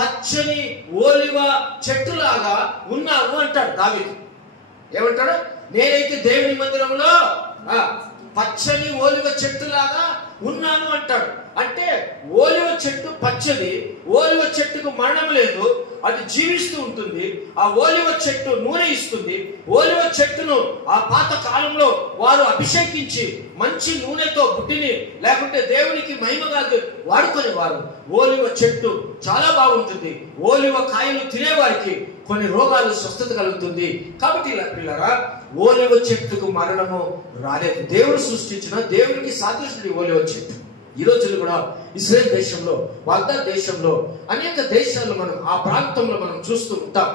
పచ్చని ఓలివ చెట్టులాగా ఉన్నాను అంటాడు దావీదు. ఏమంటాడు? నేనైతే దేవుని మందిరంలో పచ్చని ఓలివ చెట్టులాగా ఉన్నాను అంటాడు. అంటే ఓలివ చెట్టు పచ్చది, ఓలివ చెట్టుకు మరణం లేదు, అది జీవిస్తూ ఉంటుంది. ఆ ఓలివ చెట్టు నూనె ఇస్తుంది. ఓలివ చెట్టును ఆ పాత కాలంలో వారు అభిషేకించి మంచి నూనెతో బుట్టిని లేకుంటే దేవునికి మహిమగా వాడుకునేవారు. ఓలివ చెట్టు చాలా బాగుంటుంది. ఓలివ కాయలు తినేవారికి కొన్ని రోగాలు స్వస్థత కలుగుతుంది. కాబట్టి పిల్లరా, ఓలివ చెట్టుకు మరణము రాలేదు. దేవుడు సృష్టించిన దేవునికి సాదృశ్యుడి ఓలివ చెట్టు. ఈ రోజులు కూడా ఇజ్రాయెల్ దేశంలో, వాగ్దాన దేశంలో, అనేక దేశాల్లో మనం ఆ ప్రాంతంలో మనం చూస్తూ ఉంటాం.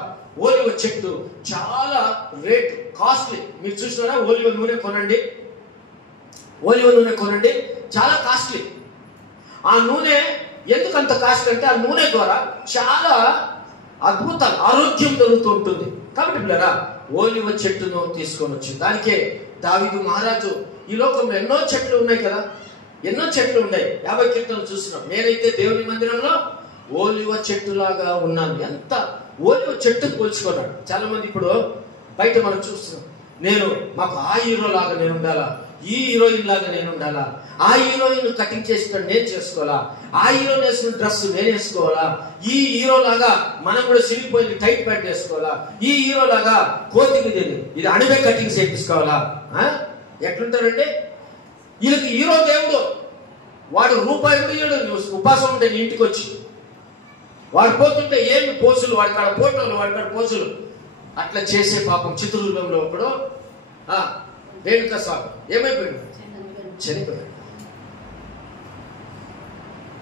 ఓలివ చెట్టు చాలా రేట్, కాస్ట్లీ. మీరు చూసినారా? ఓలివ నూనె కొనండి, చాలా కాస్ట్లీ. ఆ నూనె ఎందుకు అంత కాస్ట్లీ అంటే, ఆ నూనె ద్వారా చాలా అద్భుతాలు, ఆరోగ్యం జరుగుతూ ఉంటుంది. కాబట్టి పిల్లరా, ఓలివ చెట్టును తీసుకొని వచ్చి దానికే దావీదు మహారాజు, ఈ లోకంలో ఎన్నో చెట్లు ఉన్నాయి కదా, ఎన్నో చెట్లు ఉన్నాయి. 50 కీర్తనలు చూస్తున్నాం, నేనైతే దేవుని మందిరంలో ఓలివ చెట్టులాగా ఉన్నాను. ఎంత ఓలివ చెట్టుకు పోల్చుకున్నాడు. చాలా మంది ఇప్పుడు బయట మనం చూస్తున్నాం, మాకు ఆ హీరో లాగా నేను ఉండాలా, ఈ హీరోయిన్ లాగా నేను ఉండాలా, ఆ హీరోయిన్ కటింగ్ చేసిన నేను చేసుకోవాలా, ఆ హీరోయిన్ వేసుకున్న డ్రెస్ నేను వేసుకోవాలా, ఈ హీరో లాగా మనం కూడా సిరిగిపోయింది టైట్ ప్యాంట్ వేసుకోవాలా, ఈ హీరో లాగా కోతికి ఇది అణివే కటింగ్ చేయించుకోవాలా. ఎట్లుంటారండి వీళ్ళకి? హీరో దేవుడు వాడు రూపాయి కూడా ఇయ్యడు. నువ్వు ఉపాసం ఉంటే నీ ఇంటికి వచ్చి వాడు పోతుంటే ఏమి పోసులు, వాడి కాడ ఫోటోలు, వాడి కాడ పోసులు అట్లా చేసే పాపం చిత్రరూపంలో ఒకడు రేణుకా స్వామి ఏమైపోయాడు? చనిపోయాడు.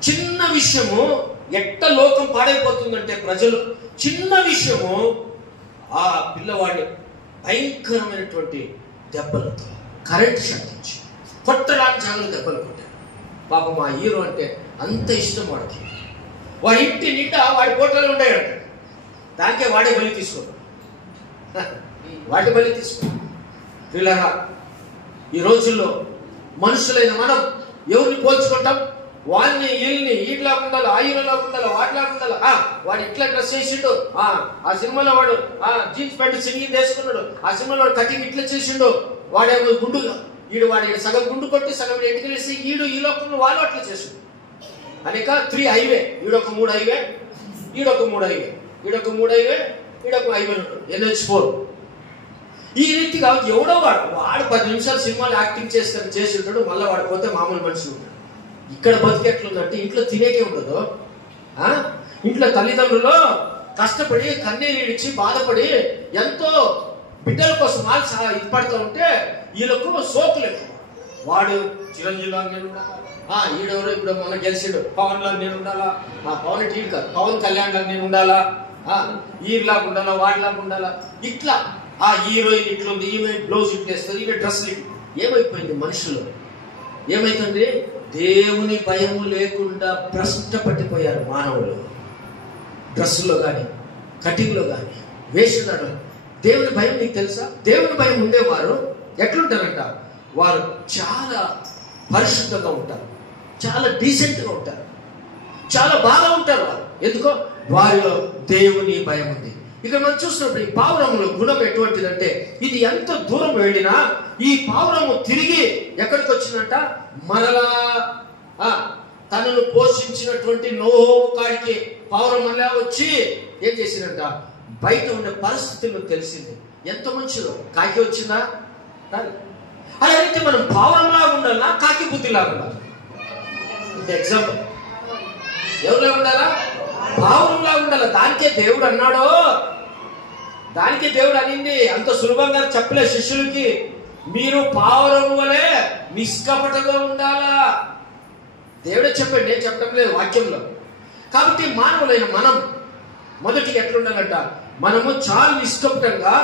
చిన్న విషయము ఎట్ట లోకం పాడైపోతుందంటే ప్రజలు చిన్న విషయము ఆ పిల్లవాడిని భయంకరమైనటువంటి దెబ్బలతో కరెంట్ షాక్ ఇచ్చి కొట్టడానికి జాగ్రత్త దెబ్బలు కొట్టాడు. పాపం మా హీరో అంటే అంత ఇష్టం వాడికి. వాడి ఇంటి నిండా వాడి ఫోటోలు ఉండేయంట. దానికే వాడే బలి తీసుకోడు, వాటి బలి తీసుకో. వీళ్ళరా ఈ రోజుల్లో మనుషులైన మనం ఎవరిని పోల్చుకుంటాం? వాడిని వీళ్ళని వీటిలాగా ఉండాలి, ఆ హీరోలాగా ఉండాలి, వాటిలాగా ఉండాలి. వాడు ఇట్లా డ్రెస్ చేసిండు, ఆ సినిమాలో వాడు జీన్స్ ప్యాంట్ సింగింగ్ వేసుకున్నాడు, ఆ సినిమాలో వాడు కటింగ్ ఇట్లా చేసిండు, వాడేమో గుండుగా వాడి సగం గుండు కొట్టి సగం ఎటుకెళ్ళేసి ఈ లోకంలో వాళ్ళు అట్లా చేసిండు. అనేక 3 హైవే, ఈడొక 3 హైవే, ఈడొక 3 హైవే, ఈడొక 3 హైవే, ఈడొక హైవే ఉంటుంది NH4. ఈ రీతిగా ఎవడో వాడు 10 నిమిషాలు సినిమాలు యాక్టింగ్ చేసి ఉంటాడు, మళ్ళీ వాడు పోతే మామూలు మనిషి ఉంటాడు. ఇక్కడ బతికెట్లుందంటే ఇంట్లో తినేకే ఉండదు. ఇంట్లో తల్లిదండ్రులు కష్టపడి కన్నీరు ఇడిచి బాధపడి ఎంతో బిడ్డల కోసం ఇది పడుతూ ఉంటే వీళ్ళకు సోకులు ఎక్కువ. వాడు చిరంజీవి లాగా నేను ఉండాలా, ఈడెవరో ఇప్పుడు మొన్న గెలిచాడు పవన్ లాగా నేను ఉండాలా, పవన్ టీవీ కాదు పవన్ కళ్యాణ్ లాగా నేను ఉండాలా, ఈలాగా ఉండాలా, వాడిలాగా ఉండాలా. ఇట్లా ఆ హీరోయిన్ ఇట్లుంది, ఈమె బ్లౌజ్ ఇట్లేస్తుంది, ఈమె డ్రెస్ ఏమైపోయింది మనుషులు? ఏమైతుంది? దేవుని భయము లేకుండా భ్రష్ట పట్టిపోయారు మానవులు. డ్రెస్సులో కానీ కటింగ్లో కానీ వేషధారణ. దేవుని భయం నీకు తెలుసా? దేవుని భయం ఉండేవారు ఎట్లుంటారంట? వారు చాలా పరిశుద్ధంగా ఉంటారు, చాలా డీసెంట్గా ఉంటారు, చాలా బాగా ఉంటారు వారు. ఎందుకో వారిలో దేవుని భయం ఉంది. ఇక మనం చూసినప్పుడు ఈ పావురములో గుణం ఎటువంటిదంటే ఇది ఎంత దూరం వెళ్ళినా ఈ పావురము తిరిగి ఎక్కడికి వచ్చిందంట? మరలా తనను పోషించినటువంటి నోహో కాడికి పావురం మళ్ళా వచ్చి ఏం చేసిందంట? బయట ఉండే పరిస్థితులు తెలిసింది. ఎంత మంచిదో. కాకి వచ్చిందా? అలా అయితే మనం పావురంలాగా ఉండాలా, కాకి బుద్ధిలాగా ఉండాలి? ఎగ్జాంపుల్ ఎవరిలాగా ఉండాలా? పావురంలాగా ఉండాలి. దానికే దేవుడు అన్నాడు, దానికే దేవుడు అనింది. అంత సులభంగా చెప్పలే శిష్యులకి, మీరు పావురం వలె నిష్కపటంగా ఉండాలా. దేవుడే చెప్పండి, నేను చెప్పడం లేదు వాక్యంలో. కాబట్టి మానవులైన మనం మొదటికి ఎట్లుండాలంట? మనము చాలా నిష్కపటంగా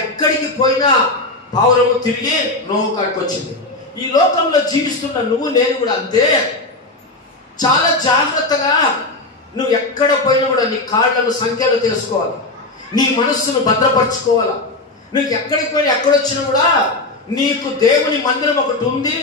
ఎక్కడికి పోయినా పావురము తిరిగి నోహు కాడికి వచ్చింది. ఈ లోకంలో జీవిస్తున్న నువ్వు నేను కూడా అంతే. చాలా జాగ్రత్తగా నువ్వు ఎక్కడ పోయినా కూడా నీ కాళ్ళను సంఖ్యలో తెలుసుకోవాలి, నీ మనస్సును భద్రపరచుకోవాలా. నువ్వు ఎక్కడికి పోయినా ఎక్కడొచ్చినా కూడా నీకు దేవుని మందిరం ఒకటి ఉంది,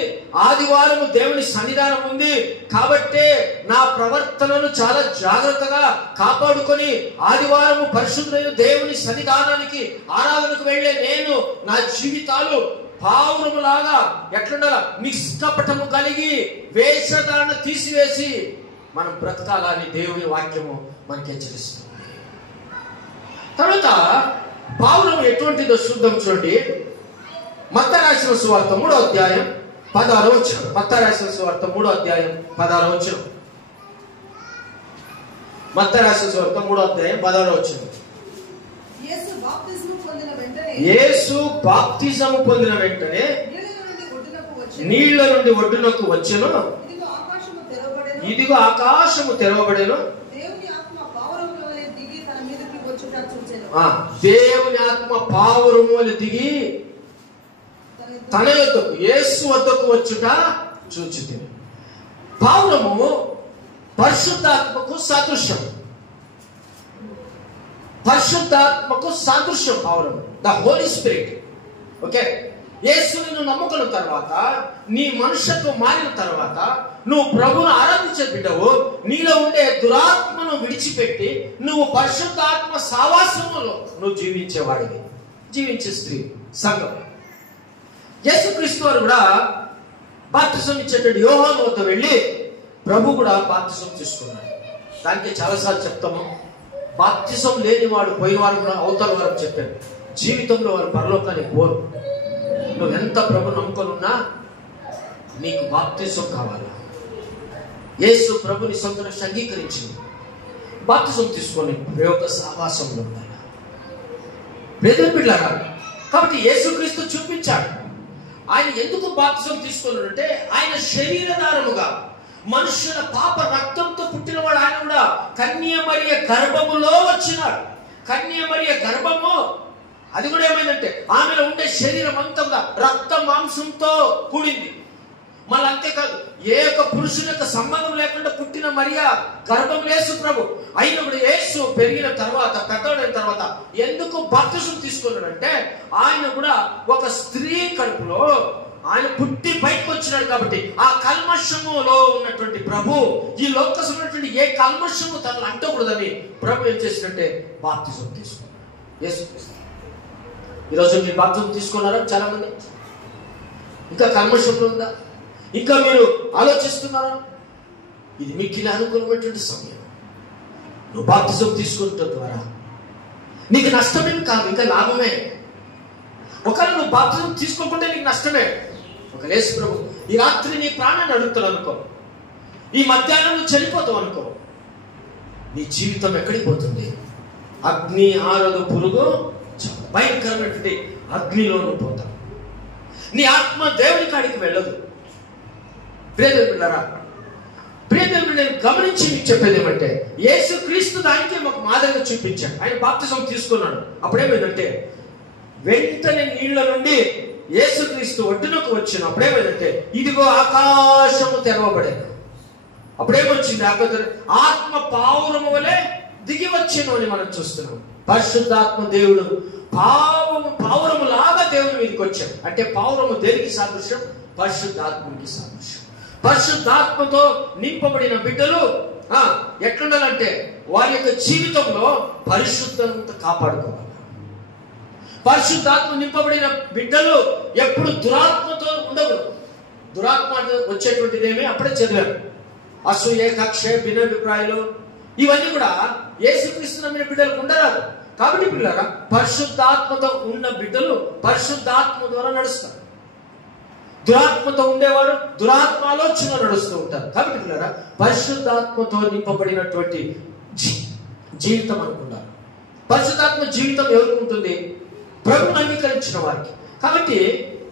ఆదివారము దేవుని సన్నిధానం ఉంది. కాబట్టే నా ప్రవర్తనను చాలా జాగ్రత్తగా కాపాడుకొని ఆదివారము పరిశుద్ధమైన దేవుని సన్నిధానానికి ఆరాధనకు వెళ్ళే నేను నా జీవితాలు పావురములాగా ఎట్లుండాల? నిష్కపటము కలిగి వేషధారణ తీసివేసి మనం బ్రతకాలని దేవుని వాక్యము మనకి హెచ్చరిస్తుంది. తర్వాత పావురం ఎటువంటిదో చూద్దాం. చూడండి, మత్తయి రాసిన సువార్త 3వ అధ్యాయం 16వ వచనం. మత్తయి రాసిన సువార్త 3వ అధ్యాయం 16వ వచనం. మత్తయి రాసిన సువార్త 3వ అధ్యాయం 16వ వచనం. యేసు బాప్తిజము పొందిన వెంటనే నీళ్ల నుండి ఒడ్డునకు వచ్చెను. ఇదిగో ఆకాశము తెరవబడెను. దేవుని ఆత్మ పావురము వలె దిగి తన యొద్దకు యేసు వద్దకు వచ్చుట చూచితిని. పావురము పరిశుద్ధాత్మకు సాదృశ్యం. పరిశుద్ధాత్మకు సాదృశ్యం పావురము, ద హోలీ స్పిరిట్. ఓకే, యేసుని నువ్వు నమ్ముకున్న తర్వాత, నీ మనుష్యత్వం మారిన తర్వాత, నువ్వు ప్రభువును ఆరాధించే బిడ్డవు. నీలో ఉండే దురాత్మను విడిచిపెట్టి నువ్వు పరిశుద్ధాత్మ సావాసములో నువ్వు జీవించేవాడివి, జీవించే స్త్రీ సంఘం. యేసుక్రీస్తు వారు కూడా బాప్తిసం ఇచ్చేటువంటి యోహాను వద్ద వెళ్ళి ప్రభు కూడా బాప్తిసం తీసుకున్నాడు. దానికి చాలాసార్లు చెప్తాము, బాప్తిసం లేని వాడు పోయిన వారు కూడా అవతల వారు చెప్పారు, జీవితంలో వారు పరలోకానికి పోరు. నువ్వెంత ప్రభు నమ్ముకొని ఉన్నా నీకు బాప్తిసం కావాలి. యేసు ప్రభుని సొంత రక్షణ అంగీకరించింది, బాప్తిసం తీసుకొని ప్రయోగ సహవాసంలో ఉండాలి. బిడ్డలారా, కాబట్టి యేసుక్రీస్తు చూపించాడు. ఆయన ఎందుకు బాప్తిసం తీసుకున్నాడంటే ఆయన శరీరధారముగా మనుషుల పాప రక్తంతో పుట్టినవాడు. ఆయన కూడా కన్యమరియ గర్భములో వచ్చినాడు. కన్యమరియ గర్భము అది కూడా ఏమైందంటే ఆమెలో ఉండే శరీరం అంతా రక్త మాంసంతో కూడింది. మళ్ళీ అంతేకాదు, ఏ యొక్క పురుషుని యొక్క సంబంధం లేకుండా పుట్టిన మరియా గర్భం యేసు ప్రభు అయినప్పుడు యేసు పెరిగిన తర్వాత పెద్దవాడైన తర్వాత ఎందుకు బాప్తిసం తీసుకున్నాడంటే ఆయన కూడా ఒక స్త్రీ కడుపులో ఆయన పుట్టి బయటకు వచ్చినాడు. కాబట్టి ఆ కల్మషములో ఉన్నటువంటి ప్రభు ఈ లోకసమైనటువంటి ఏ కల్మషము తనను అంటకూడదని ప్రభు ఏం చేసినట్టే బాప్తిసం తీసుకున్నాడు. యేసుక్రీస్తు ఈరోజు మీరు బాప్తిసం తీసుకున్నారా? చాలా మంది ఇంకా కల్మషంలో ఉందా? ఇంకా మీరు ఆలోచిస్తున్నారా? ఇది మీకు ఇలా అనుకున్నటువంటి సమయం. నువ్వు బాప్తిసం తీసుకుంటాం ద్వారా నీకు నష్టమేం కాదు, ఇంకా లాభమే. ఒకవేళ నువ్వు బాప్తిసం తీసుకోకుంటే నీకు నష్టమే. ఒక యేసు ప్రభు ఈ రాత్రి నీ ప్రాణాన్ని అడుగుతావు అనుకో, ఈ మధ్యాహ్నం నువ్వు చనిపోతావు అనుకో, నీ జీవితం ఎక్కడికి పోతుంది? అగ్ని ఆరదు, పురుగు భయంకరమైనటువంటి అగ్నిలో నువ్వు పోతావు. నీ ఆత్మ దేవుని కాడికి వెళ్ళదు. ప్రియదేవులారా, ప్రియదేవుడు నేను గమనించి మీకు చెప్పేది ఏమంటే యేసుక్రీస్తు దానికే మాకు మాదిరిగా చూపించాడు. ఆయన బాప్తిసం తీసుకున్నాడు. అప్పుడేమైందంటే వెంటనే నీళ్ల నుండి యేసుక్రీస్తు ఒడ్డునకు వచ్చిన అప్పుడేమైందంటే ఇదిగో ఆకాశము తెరవబడేది. అప్పుడేమొచ్చింది? ఆత్మ పావురము వలె దిగి వచ్చేను అని మనం చూస్తున్నాం. పరిశుద్ధాత్మ దేవుడు పావురము లాగా దేవుని మీదకి వచ్చాడు. అంటే పావురము దేనికి సాదృశ్యం? పరిశుద్ధాత్మకి సాదృశ్యం. పరిశుద్ధాత్మతో నింపబడిన బిడ్డలు ఎట్లుండాలంటే వారి యొక్క జీవితంలో పరిశుద్ధత కాపాడుకోవాలి. పరిశుద్ధాత్మ నింపబడిన బిడ్డలు ఎప్పుడు దురాత్మతో ఉండవు. దురాత్మ వచ్చేటువంటిదేమి అప్పుడే చదివారు. అసూయ, కక్ష, భిన్నాభిప్రాయాలు ఇవన్నీ కూడా యేసుక్రీస్తు నమ్మిన బిడ్డలకు ఉండరాదు. కాబట్టి పిల్లరా, పరిశుద్ధాత్మతో ఉన్న బిడ్డలు పరిశుద్ధాత్మ ద్వారా నడుస్తారు. దురాత్మతో ఉండేవారు దురాత్మ ఆలోచన నడుస్తూ ఉంటారు. కాబట్టి పిల్లరా, పరిశుద్ధాత్మతో నింపబడినటువంటి జీవితం అనుకున్నారు. పరిశుద్ధాత్మ జీవితం ఎవరికి ఉంటుంది? ప్రభువుని అంగీకరించిన వారికి. కాబట్టి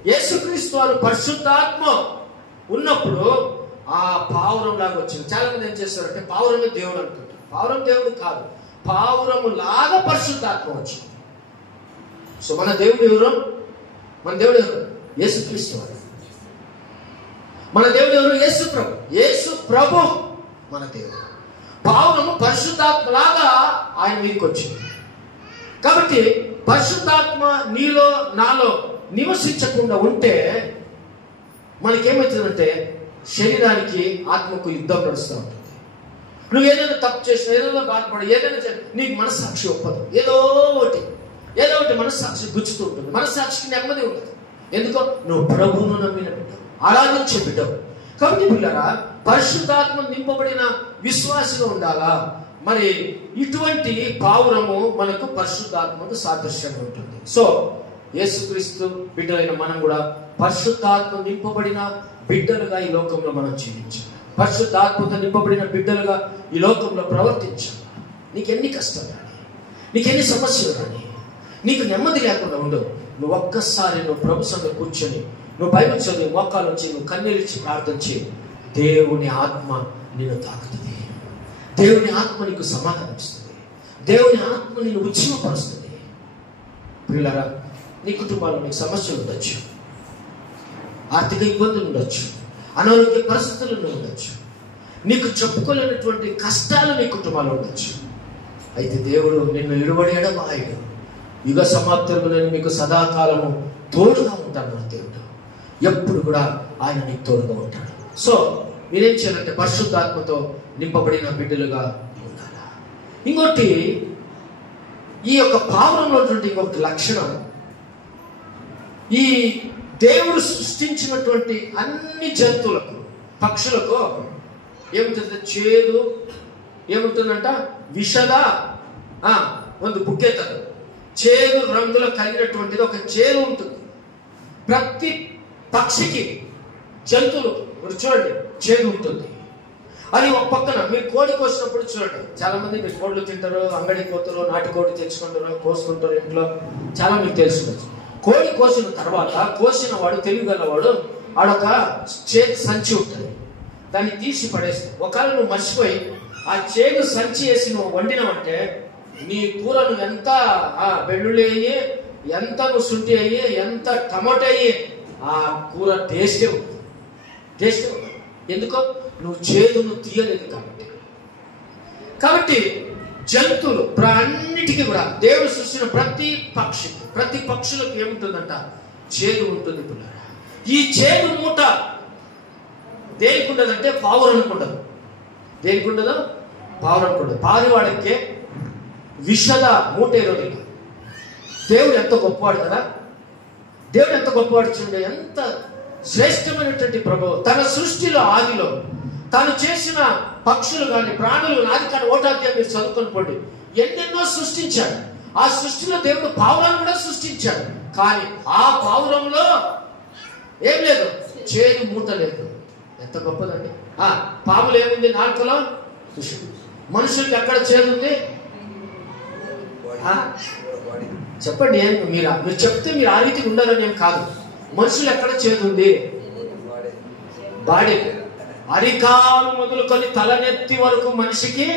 యేసుక్రీస్తు వారు పరిశుద్ధాత్మ ఉన్నప్పుడు ఆ పావురం లాగా వచ్చింది. చాలా మంది ఏం చేస్తారంటే పావురమే దేవుడు అనుకుంటారు. పావురం దేవుడు కాదు, పావురము లాగా పరిశుద్ధాత్మ వచ్చింది. సో మన దేవుడు ఎవరు? మన దేవుడు ఎవరు? యేసుక్రీస్తు వారు. మన దేవుడు ఎవరు? యేసు ప్రభు. యేసు ప్రభు మన దేవుడు. పావురము పరిశుద్ధాత్మ లాగా ఆయన మీదకి వచ్చింది. కాబట్టి పరిశుద్ధాత్మ నీలో నాలో నివసించకుండా ఉంటే మనకేమవుతుందంటే శరీరానికి ఆత్మకు యుద్ధం నడుస్తూ ఉంటుంది. నువ్వు ఏదైనా తప్పు చేసినా, ఏదైనా బాధపడ, ఏదైనా నీకు మనస్సాక్షి ఒప్పదు. ఏదో ఒకటి మనస్సాక్షి గుచ్చుతూ ఉంటుంది. మనస్సాక్షికి నెమ్మది ఉంటుంది. ఎందుకో నువ్వు ప్రభువును నమ్మిన బిడ్డ, ఆరాధించే బిడ్డవు. కాబట్టి పిల్లరా, పరిశుద్ధాత్మ నింపబడిన విశ్వాసంగా ఉండాలా. మరి ఇటువంటి పావురము మనకు పరిశుద్ధాత్మకు సాదృశ్యంగా ఉంటుంది. సో యేసుక్రీస్తు బిడ్డలైన మనం కూడా పరిశుద్ధాత్మ నింపబడిన బిడ్డలుగా ఈ లోకంలో మనం జీవించాలి. పరిశుద్ధాత్మతో నింపబడిన బిడ్డలుగా ఈ లోకంలో ప్రవర్తించాలి. నీకెన్ని కష్టాలు కానీ, నీకెన్ని సమస్యలు కానీ, నీకు నెమ్మది లేకుండా ఉండవు. నువ్వు ఒక్కసారి ప్రభు సంగ కూర్చొని నువ్వు బైబిల్ చదివి మోకాలు వచ్చి నువ్వు కన్నీరిచ్చి ప్రార్థన చేయి. దేవుని ఆత్మ నిన్ను తాకుతుంది. దేవుని ఆత్మ నీకు సమాధానం ఇస్తుంది. దేవుని ఆత్మ నిన్ను ఉజ్జీవపరుస్తుంది. పిల్లరా, నీ కుటుంబాల్లో నీకు సమస్యలు ఉండొచ్చు, ఆర్థిక ఇబ్బందులు ఉండొచ్చు, అనారోగ్య పరిస్థితులు ఉండొచ్చు, నీకు చెప్పుకోలేనటువంటి కష్టాలు నీ కుటుంబాల్లో ఉండొచ్చు. అయితే దేవుడు నిన్ను ఇరువడి ఎడబాయడు. యుగ సమాప్తులు నేను మీకు సదాకాలము తోడుగా ఉంటాను. నా దేవుడు ఎప్పుడు కూడా ఆయన నీకు తోడుగా ఉంటాడు. సో మీరేం చేయాలంటే పరిశుద్ధాత్మతో నింపబడిన బిడ్డలుగా ఉండాలా. ఇంకోటి, ఈ యొక్క పావురంలో ఉన్నటువంటి ఇంకొక లక్షణం, ఈ దేవుడు సృష్టించినటువంటి అన్ని జంతువులకు, పక్షులకు ఏముంటుంది? చేదు ఏముంటుందంట? విషద ಒಂದು బుక్కేతది. చేదు రంగులో కలిగినటువంటిది ఒక చేదు ఉంటుంది. ప్రతి పక్షికి, జంతువులు చూడండి చేదు ఉంటుంది. అది ఒక పక్కన మీరు కోడి కోసినప్పుడు చూడండి, చాలా మంది మీరు కోళ్ళు తింటారు, అంగడి కోతలు నాటి కోడి తెచ్చుకుంటారు, కోసుకుంటారు ఇంట్లో, చాలా మీకు తెలుసు. కోడి కోసిన తర్వాత కోసిన వాడు, తెలివిగలవాడు, ఆడొక చేదు సంచి ఉంటుంది, దాన్ని తీసి పడేస్తావు. ఒకవేళ నువ్వు మర్చిపోయి ఆ చేదు సంచి వేసి నువ్వు వండినావంటే నీ కూర నువ్వు ఎంత వెల్లుల్లి అయ్యి, ఎంత నువ్వు శుంఠి అయ్యి, ఎంత టమాటో అయ్యి, ఆ కూర టేస్టే ఉంటుంది. టేస్టే ఉంటుంది. ఎందుకో నువ్వు చేదును తీయలేదు కాబట్టి జంతువులు అన్నిటికీ కూడా దేవుడు సృష్టించిన ప్రతి పక్షులకు ఏముంటుందంట? చేదు ఉంటుంది. ఈ చేదు మూట దేనికి ఉండదంటే పావురానికి ఉండదు. దేనికి ఉండదు? పావురానికి ఉండదు. పారివాడికే విషద మూట ఈరోజు. దేవుడు ఎంత గొప్పవాడు కదా! దేవుడు ఎంత గొప్పవాడు చూడండి, ఎంత శ్రేష్టమైనటువంటి ప్రభువు. తన సృష్టిలో ఆదిలో తాను చేసిన పక్షులు కానీ ప్రాణులు ఆది కానీ 1వ అధ్యాయం మీరు చదువుకొని పోండి, ఎన్నెన్నో సృష్టించాడు. ఆ సృష్టిలో దేవుడు పావురాన్ని కూడా సృష్టించాడు. కానీ ఆ పావురంలో ఏం లేదు? చేదు మూట లేదు. ఎంత గొప్పదండి! పాములు ఏముంది నాలుకలో? మనుషులకి ఎక్కడ చేదు ఉంది? చెప్పండి. మీరు చెప్తే మీరు ఆ రీతికి ఉండాలని ఏం కాదు. మనుషులు ఎక్కడ చేదు ఉంది? బాడీ, అరికాలు మొదలుకొని తలనెత్తి వరకు మనిషికి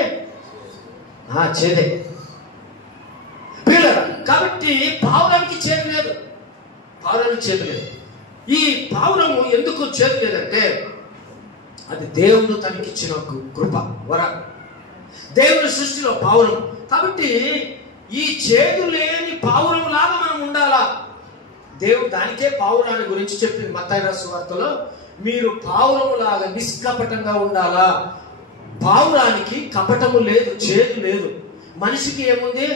చేదే. కాబట్టి పావురానికి చేదు లేదు. పావురానికి చేదు లేదు. ఈ పావురము ఎందుకు చేదు లేదంటే అది దేవుడు తనకిచ్చిన కృప, వర. దేవుని సృష్టిలో పావురం. కాబట్టి ఈ చేదు లేని పావురం లాగా మనం ఉండాలా? దేవుడు దానికే పావురాన్ని గురించి చెప్పింది మత్తయి రాసిన వార్తలో, మీరు పావురము లాగా నిష్కపటంగా ఉండాలా. పావురానికి కపటము లేదు, చేదు లేదు. మనిషికి ఏముంది?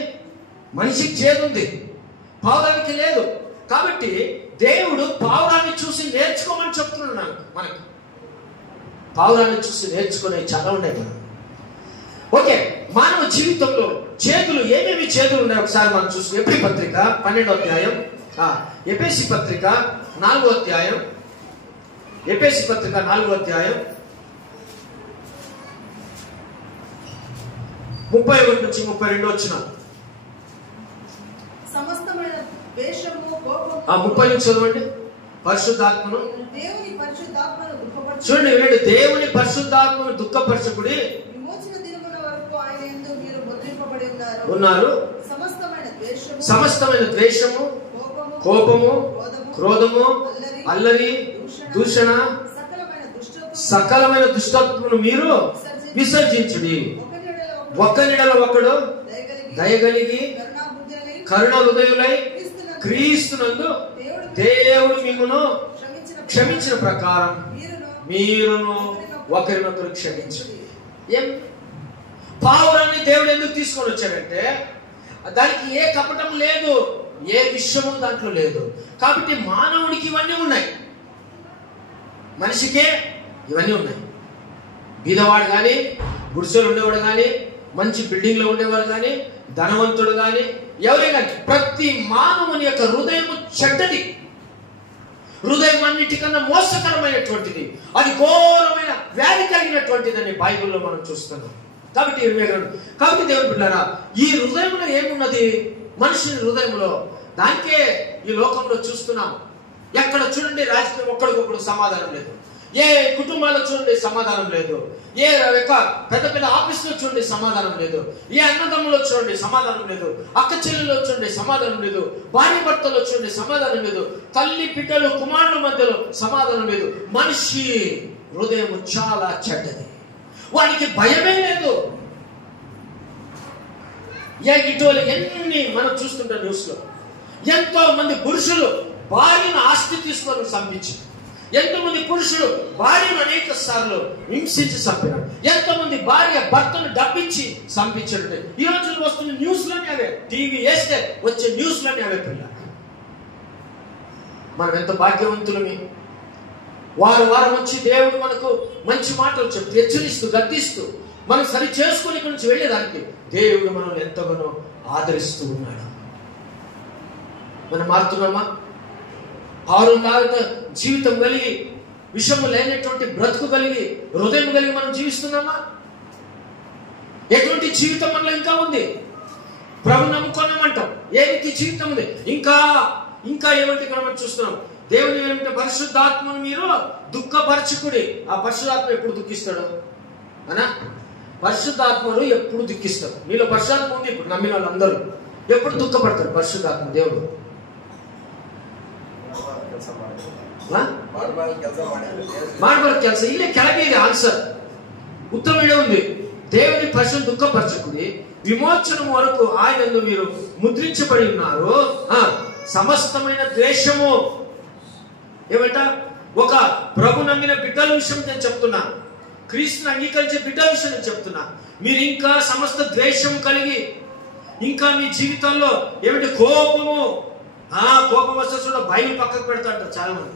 మనిషికి చేదు ఉంది, పావురానికి లేదు. కాబట్టి దేవుడు పావురాన్ని చూసి నేర్చుకోమని చెప్తున్నాడు మనకి. పావురాన్ని చూసి నేర్చుకునే చాలా ఉన్నాయి కదా. ఓకే, మానవ జీవితంలో చేతులు ఏమేమి చేతులు ఉన్నాయి ఒకసారి మనం చూసి ఎఫెసీ పత్రిక 12వ అధ్యాయం, ఎఫెసీ పత్రిక 4వ అధ్యాయం, ఎఫెసీ పత్రిక 4వ అధ్యాయం 31 నుంచి 32 వచ్చిన సమస్తమైన ద్వేషము, కోపము, 30 నుంచి చదవండి. పరిశుద్ధాత్మను, దేవుని పరిశుద్ధాత్మను దుఃఖపరచు. చూడండి వినండి, దేవుని పరిశుద్ధాత్మను దుఃఖపరచకుడి, విమోచన దినమున వరకు ఆయన యందు మీరు ముద్రింపబడి ఉన్నారు. సమస్తమైన ద్వేషము, కోపము, క్రోధము, అల్లరి, దూషణ, సకలమైన దుష్టత్వమును మీరు విసర్జించుడి. ఒకరిడల ఒకడు దయగలిగి కరుణ హృదయులై క్రీస్తునందు దేవుడు మిమ్మును క్షమించిన ప్రకారం మీరును ఒకరినొకరు క్షమించండి. ఏం పావురాన్ని దేవుడు ఎందుకు తీసుకొని వచ్చాడంటే దానికి ఏ కపటం లేదు, ఏ విషయము దాంట్లో లేదు. కాబట్టి మానవుడికి ఇవన్నీ ఉన్నాయి, మనిషికే ఇవన్నీ ఉన్నాయి. బీదవాడు కానీ, గుడిసెలు ఉండేవాడు కానీ, మంచి బిల్డింగ్లో ఉండేవాడు కానీ, ధనవంతుడు కానీ, ఎవరే కానీ ప్రతి మానవుని యొక్క హృదయము చెడ్డది. హృదయం అన్నిటికన్నా మోసకరమైనటువంటిది, అది ఘోరమైన వ్యాధి కలిగినటువంటిదని బైబిల్లో మనం చూస్తున్నాం. కాబట్టి దేవుని బిడ్డలారా, ఈ హృదయంలో ఏమున్నది? మనిషి హృదయంలో, దానికే ఈ లోకంలో చూస్తున్నాం. ఎక్కడ చూడండి రాజకీయం ఒక్కడికొక్కడు సమాధానం లేదు, ఏ కుటుంబాల్లో చూడండి సమాధానం లేదు, ఏ పెద్ద పెద్ద ఆఫీసులో చూడండి సమాధానం లేదు, ఏ అన్నదమ్ములో చూడండి సమాధానం లేదు, అక్క చెల్లెల్లో చూడండి సమాధానం లేదు, భార్య భర్తలో చూడండి సమాధానం లేదు, తల్లి బిడ్డలు కుమారుల మధ్యలో సమాధానం లేదు. మనిషి హృదయం చాలా చెడ్డది, వానికి భయమే లేదు. ఇటీవల ఎన్ని మనం చూస్తుంటాం న్యూస్ లో, ఎంతో మంది పురుషులు భార్యను ఆస్తి తీసుకొని చంపించారు, ఎంతోమంది పురుషులు భార్యను అనేక సార్లు హింసించి చంపినారు, ఎంతోమంది భార్య భర్తను డబ్బించి చంపించారు. ఈ రోజుల్లో వస్తున్న న్యూస్ లోనే అవే, టీవీ వేస్తే వచ్చే న్యూస్ లోనే అవే పిల్లలు. మనం ఎంత భాగ్యవంతులమి. వారం వచ్చి దేవుడు మనకు మంచి మాటలు చెప్తూ, హెచ్చరిస్తూ, గద్దిస్తూ మనం సరి చేసుకుని ఇక్కడి నుంచి వెళ్ళేదానికి దేవుడు మనల్ని ఎంతగానో ఆదరిస్తూ ఉన్నాడు. మనం మారుతున్నామా? ఆరులాగా జీవితం కలిగి, విషము లేనటువంటి బ్రతుకు కలిగి, హృదయం కలిగి మనం జీవిస్తున్నామా? ఎటువంటి జీవితం మనలో ఇంకా ఉంది? ప్రభు నమ్ముకున్నామంటాం, ఏ రీతి జీవితం ఉంది? ఇంకా ఏమంటే ఇక్కడ మనం చూస్తున్నాం, దేవుని ఏమిటంటే పరిశుద్ధాత్మను మీరు దుఃఖపరచుకుడి. ఆ పరిశుద్ధాత్మ ఎప్పుడు దుఃఖిస్తాడు అనా? పరిశుద్ధాత్మను ఎప్పుడు దుఃఖిస్తాడు. మీలో పరిశుద్ధాత్మ ఉంది. ఇప్పుడు నమ్మిన వాళ్ళందరూ ఎప్పుడు దుఃఖపడతారు? పరిశుద్ధాత్మ దేవుడు ಮಾಡ್ಬಾರ ಕೆಲಸ ಇಲ್ಲೇ ಕೆಳಗೆ ಇದೆ ಆನ್ಸರ್. ఉత్తరం ఇడే ఉంది. దేవుని పరిశుద్ధ దుఃఖపరచుకుడి, విమోచనం వరకు ఆయనందు మీరు ముద్రించబడి ఉన్నారు. సమస్తమైన ద్వేషము ఏమంట? ఒక ప్రభు నమ్మిన బిడ్డల విషయం నేను చెప్తున్నా, క్రీస్తుని అంగీకరించే బిడ్డల విషయం నేను చెప్తున్నా. మీరు ఇంకా సమస్త ద్వేషం కలిగి, ఇంకా మీ జీవితంలో ఏమిటి? కోపము వస్తే చూడ బైబిల్ పక్కకు పెడతా అంటారు చాలా మంది.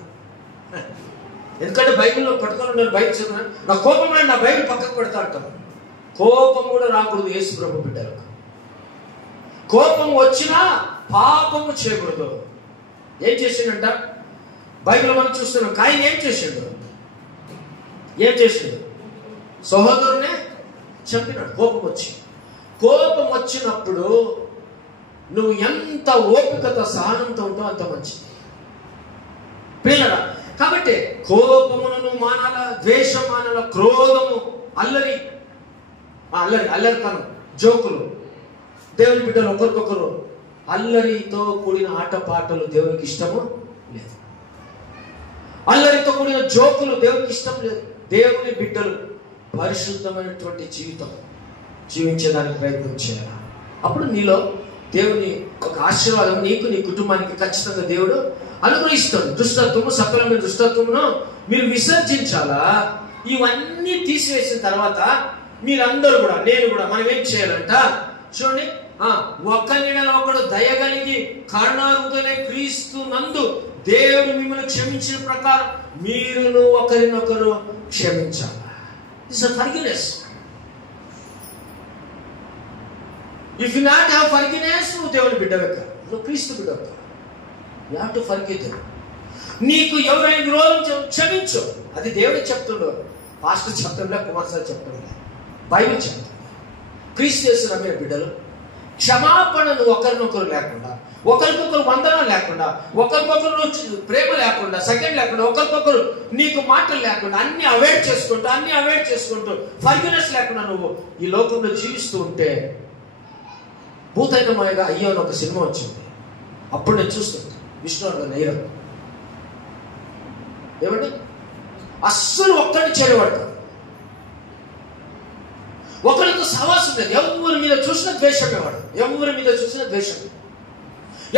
ఎందుకంటే బైబిల్లో పట్టుకొని ఉన్నారు, బైబిల్ చదువుతున్నా, నా కోపం నా బైబిల్ పక్కకు పెడతా అంటారు. కోపం కూడా రాకూడదు యేసు ప్రభు బిడ్డలకు. కోపం వచ్చినా పాపము చేయకూడదు. ఏం చేసిండంట? బైబిల్ మనం చూస్తున్నాం. కాయన ఏం చేసిండు? సహోదరునే చంపినాడు. కోపం వచ్చినప్పుడు నువ్వు ఎంత ఓపికతో, సహనంతో ఉంటావు అంత మంచిది పిల్లరా. కాబట్టి కోపమును నువ్వు మానాల, ద్వేషం మానాల, క్రోధము, అల్లరితనం, జోకులు. దేవుని బిడ్డలు ఒకరికొకరు అల్లరితో కూడిన ఆటపాటలు దేవునికి ఇష్టము లేదు. అల్లరితో కూడిన జోకులు దేవునికి ఇష్టం లేదు. దేవుని బిడ్డలు పరిశుద్ధమైనటువంటి జీవితం జీవించేదానికి ప్రయత్నం చేయాలి. అప్పుడు నీలో దేవుని ఒక ఆశీర్వాదం నీకు, నీ కుటుంబానికి ఖచ్చితంగా దేవుడు అనుగ్రహిస్తాడు. దుష్టత్వము, సకలమైన దుష్టత్వమును మీరు విసర్జించాలా. ఇవన్నీ తీసివేసిన తర్వాత మీరందరూ కూడా, నేను కూడా, మనం ఏం చేయాలంట చూడండి. ఒకరిని ఒకడు దయగలిగి కరుణాహృదయుడైన క్రీస్తు నందు దేవుడు మిమ్మల్ని క్షమించిన ప్రకారం మీరును ఒకరినొకరు క్షమించాలి. It's forgiveness. If you not have forgiveness, నువ్వు దేవుని బిడ్డవే కాదు, నువ్వు క్రీస్తు బిడ్డవు. You have to forgive them. నీకు ఎవరైనా విరోధం క్షమించు. అది దేవుడికి చెప్తుండో, పాస్టర్ చెప్తుండే, కుమార్ సార్ చెప్తుండే, బైబిల్ చెప్తుంది. క్రీస్తు యేసు నమ్మిన బిడ్డలు క్షమాపణను ఒకరినొకరు లేకుండా, ఒకరికొకరు వందనం లేకుండా, ఒకరికొకరు ప్రేమ లేకుండా, సెకండ్ లేకుండా, ఒకరికొకరు నీకు మాటలు లేకుండా, అన్ని అవాయిడ్ చేసుకుంటూ ఫర్గివ్నెస్ లేకుండా నువ్వు ఈ లోకంలో జీవిస్తూ ఉంటే, భూతైనమయగా అయ్యో అని ఒక సినిమా వచ్చింది. అప్పుడు నేను చూస్తాను విష్ణువర్ధన్ నైరం ఏమంటే అస్సలు ఒక్కడిని చేరేవాడు, ఒకరితో సహవాసం లేదు. ఎవరి మీద చూసినా ద్వేషమే వాడు, ఎవరి మీద చూసినా ద్వేషం.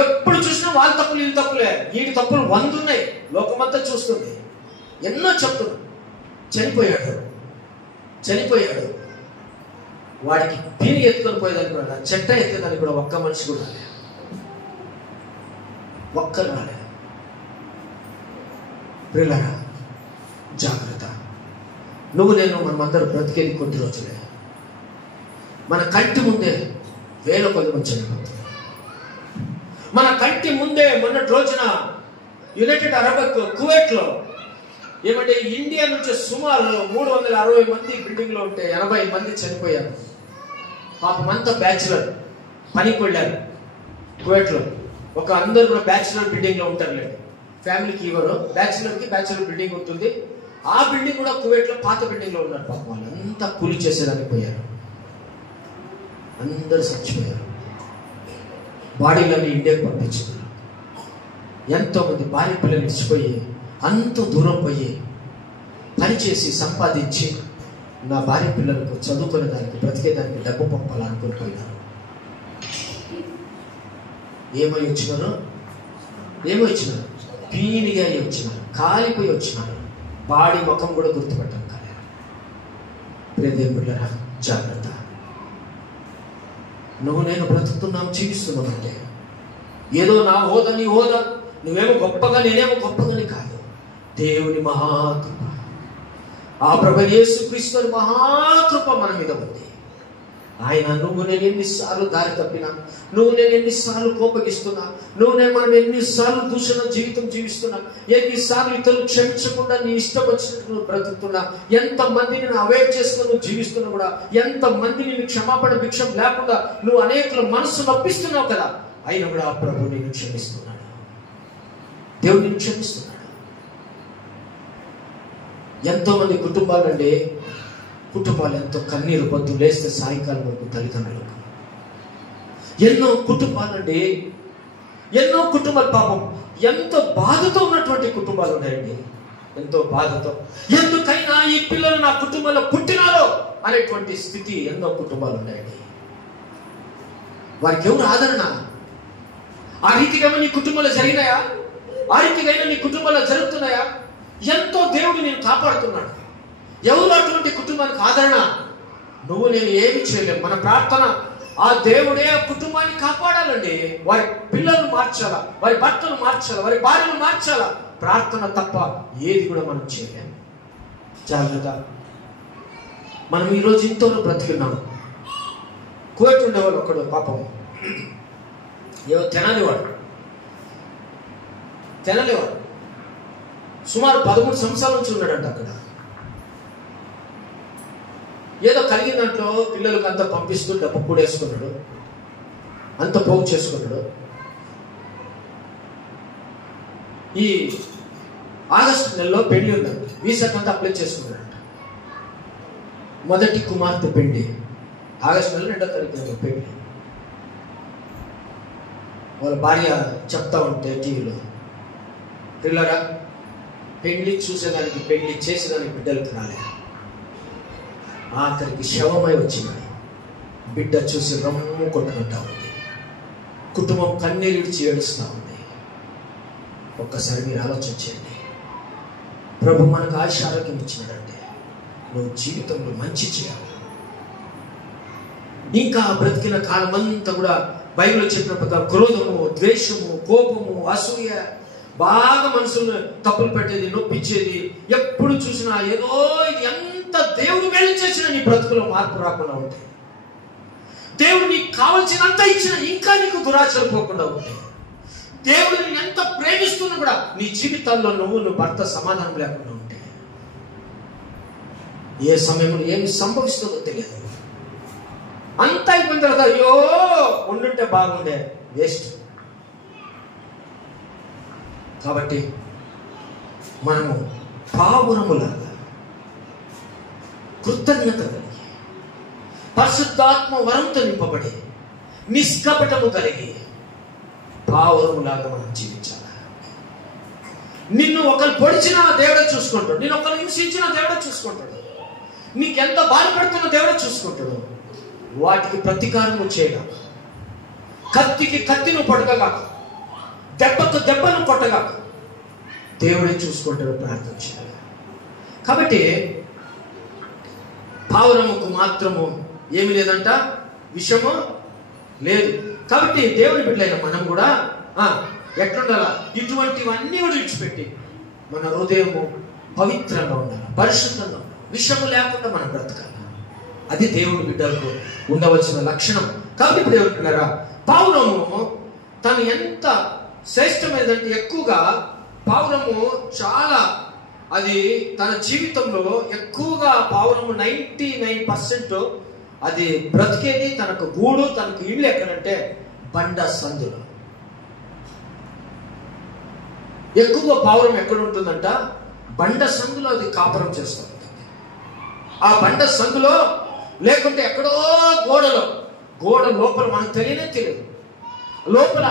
ఎప్పుడు చూసినా వాళ్ళ తప్పులు, వీళ్ళ తప్పులే. వీటి తప్పులు 100 ఉన్నాయి, లోకమంతా చూస్తుంది. ఎన్నో చెప్తున్నా. చనిపోయాడు. వాడికి దీని ఎత్తుకొని పోయేదానికి కూడా, చెట్ట ఎత్తేదానికి కూడా ఒక్క మనిషి కూడా రాలేదు. ఒక్కరు రాలేదు. ప్రియులారా, జాగ్రత్త. నువ్వు నేను మనమందరూ బ్రతికేది కొద్ది రోజులే. మన కంటి ముందే వేల కొద్ది మంది చనిపోతుంది. మన కంటి ముందే మొన్నటి రోజున యునైటెడ్ అరబ్ కువైట్లో ఏమంటే ఇండియా నుంచి సుమారు 360 మంది బిల్డింగ్ లో ఉంటే 80 మంది చనిపోయారు. పాపమంతా బ్యాచులర్ పనికి వెళ్ళారు కువైట్లో. ఒక అందరూ కూడా బ్యాచులర్ బిల్డింగ్ లో ఉంటారు లేదు, ఫ్యామిలీకి ఇవ్వరు. బ్యాచులర్ బిల్డింగ్ ఉంటుంది. ఆ బిల్డింగ్ కూడా కువైట్లో పాత బిల్డింగ్ లో ఉన్నారు. పాపం వాళ్ళంతా కూలి చేసేదానికి పోయారు. అందరూ చచ్చిపోయారు. బాడీలన్నీ ఇండియాకి పంపించారు. ఎంతో మంది భార్య పిల్లలు ఇచ్చిపోయి అంత దూరం పోయి పనిచేసి సంపాదించి నా భార్య పిల్లలకు చదువుకునే దానికి, బ్రతికేదానికి డబ్బు పంపాలనుకుని పోయినారు. ఏమో ఇచ్చినారు? పీనిగా వచ్చినారు, కాలిపోయి వచ్చినారు. బాడీ ముఖం కూడా గుర్తుపెట్టం కాలేదు. ప్రియదేవులారా, జాగ్రత్త. నువ్వు నేను బ్రతుకుతున్నాం, జీవిస్తున్నాం అంటే ఏదో నా హోదా, నీ హోదా, నువ్వేమో గొప్పగా, నేనేమో గొప్పగాని కాదు. దేవుని మహాకృప, ఆ ప్రభు యేసుక్రీస్తు మహాకృప మన మీద ఉంది. ఆయన నువ్వు నేను ఎన్నిసార్లు దారి తప్పినా, నువ్వు నేను ఎన్నిసార్లు కోపగిస్తున్నా, మనం ఎన్నిసార్లు దూషణ జీవితం జీవిస్తున్నా, ఎన్నిసార్లు ఇతరులు క్షమించకుండా నీ ఇష్టం వచ్చినట్టు నువ్వు బ్రతుకుతున్నా, ఎంతమందిని నేను అవాయిడ్ చేసుకుని నువ్వు జీవిస్తున్నా కూడా, ఎంతమందిని నీ క్షమాపణ భిక్షం లేకుండా నువ్వు అనేకుల మనసు నొప్పిస్తున్నావు కదా, అయినా కూడా ఆ ప్రభు నేను క్షమిస్తున్నాడు. దేవుడు నేను క్షమిస్తున్నాడు. ఎంతో మంది కుటుంబాలండి, కుటుంబాలు ఎంతో కన్నీరు పొద్దు లేస్తే సాయంకాలం వరకు తల్లిదండ్రులకు. ఎన్నో కుటుంబాలండి, ఎన్నో కుటుంబాలు పాపం ఎంతో బాధతో ఉన్నటువంటి కుటుంబాలు ఉన్నాయండి. ఎంతో బాధతో, ఎందుకైనా ఈ పిల్లలు నా కుటుంబంలో పుట్టినారో అనేటువంటి స్థితి ఎన్నో కుటుంబాలు ఉన్నాయండి. వారికి ఎవరు ఆదరణ? ఆ రీతిగా నీ కుటుంబంలో జరిగినాయా? ఆ రీతిగా నీ కుటుంబంలో జరుగుతున్నాయా? ఎంతో దేవుడు నేను కాపాడుతున్నాడు. ఎవరు అటువంటి కుటుంబానికి ఆదరణ? నువ్వు నేను ఏమి చేయలేము. మన ప్రార్థన ఆ దేవుడే ఆ కుటుంబాన్ని కాపాడాలండి. వారి పిల్లలు మార్చాలా, వారి భర్తలు మార్చాలా, వారి భార్యలు మార్చాలా. ప్రార్థన తప్ప ఏది కూడా మనం చేయలేము. జాగ్రత్త. మనం ఈరోజు ఇంతో బ్రతికున్నాము. కోటి ఉండేవాళ్ళు ఒకడు పాపం తెనలేవాడు సుమారు 13 సంవత్సరాల నుంచి ఉన్నాడంట అక్కడ. ఏదో కలిగిన దాంట్లో పిల్లలకు అంతా పంపిస్తూ డబ్బు కూడేసుకున్నాడు, అంత పోగు చేసుకున్నాడు. ఈ ఆగస్టు నెలలో పెళ్లి ఉందండి, వీసాకి అంతా అప్లై చేసుకున్నాడంట. మొదటి కుమార్తె పెళ్లి ఆగస్టు నెలలో 2వ తారీఖు పెళ్లి. వాళ్ళ భార్య చెప్తా ఉంటే టీవీలో, పిల్లరా పెళ్లి చూసేదానికి, పెళ్లి చేసేదానికి బిడ్డలకు రాలే, ఆఖరికి శవమై వచ్చినాడు. బిడ్డ చూసి రమ్ము కొట్టుకుంటా ఉంది, కుటుంబం కన్నీరు విడిచి ఏడుస్తూ ఉంది. ఒక్కసారి మీరు ఆలోచన చేయండి. ప్రభు మనకు ఆయుష్ ఆరోగ్యం ఇచ్చినాడంటే నువ్వు జీవితంలో మంచి చేయాలి. ఇంకా బ్రతికిన కాలం అంతా కూడా బైబిల్లో చెప్పిన ప్రకారం క్రోధము, ద్వేషము, కోపము, అసూయ, బాగా మనసును తప్పులు పెట్టేది, నొప్పించేది, ఎప్పుడు చూసినా ఏదో ఇది ఎంత దేవుడు మేలు చేసినా నీ బ్రతుకులో మార్పు రాకుండా ఉంటాయి. దేవుడు నీకు కావలసినంత ఇచ్చినా ఇంకా నీకు దురాశలు పోకుండా ఉంటాయి. దేవుడు నేను ఎంత ప్రేమిస్తున్నా కూడా నీ జీవితాల్లో నువ్వు భర్త సమాధానం లేకుండా ఉంటాయి. ఏ సమయంలో ఏమి సంభవిస్తుందో తెలియదు. అంతా అయిపోయిన తర్వాత అయ్యో ఉండుంటే బాగుండే, వేస్ట్. కాబట్టి మనము పావురములాగా కృతజ్ఞత కలిగి, పరిశుద్ధాత్మ వరంతో నింపబడి, నిష్కపటము కలిగి పావురములాగా మనం జీవించాలి. నిన్ను ఒకరు పొడిచినా దేవుడే చూసుకుంటాడు, నిన్ను ఒకరు హింసించినా దేవుడే చూసుకుంటాడు, నీకెంత బాధపడుతున్నా దేవుడే చూసుకుంటాడు. వాటికి ప్రతీకారం చేయగా, కత్తికి కత్తిను పడగగా, దెబ్బకు దెబ్బను కొట్టగా దేవుడే చూసుకుంటాడు. ప్రార్థన చేయాలి. కాబట్టి పావురముకు మాత్రము ఏమి లేదంట, విషము లేదు. కాబట్టి దేవుని బిడ్డలైన మనం కూడా ఎట్లుండాలా? ఇటువంటివన్నీ కూడా విడిచిపెట్టి మన హృదయము పవిత్రంగా ఉండాలి, పరిశుద్ధంగా ఉండాలి, విషము లేకుండా మనం బ్రతకాలి. అది దేవుని బిడ్డలకు ఉండవలసిన లక్షణం. కాబట్టి ఇప్పుడు దేవుని బిడ్డలారా, పావురము తను ఎంత శ్రేష్టమైనదంటే, ఎక్కువగా పావురము చాలా, అది తన జీవితంలో ఎక్కువగా పావురము 99% అది బ్రతికేది, తనకు గూడు, తనకు ఇల్లు ఎక్కడంటే బండ సందులో. ఎక్కువగా పావురం ఎక్కడ ఉంటుందంట? బండ సందులో అది కాపురం చేస్తూ ఉంటుంది. ఆ బండ సందులో, లేకుంటే ఎక్కడో గోడ లోపల మనకు తెలియదు, లోపల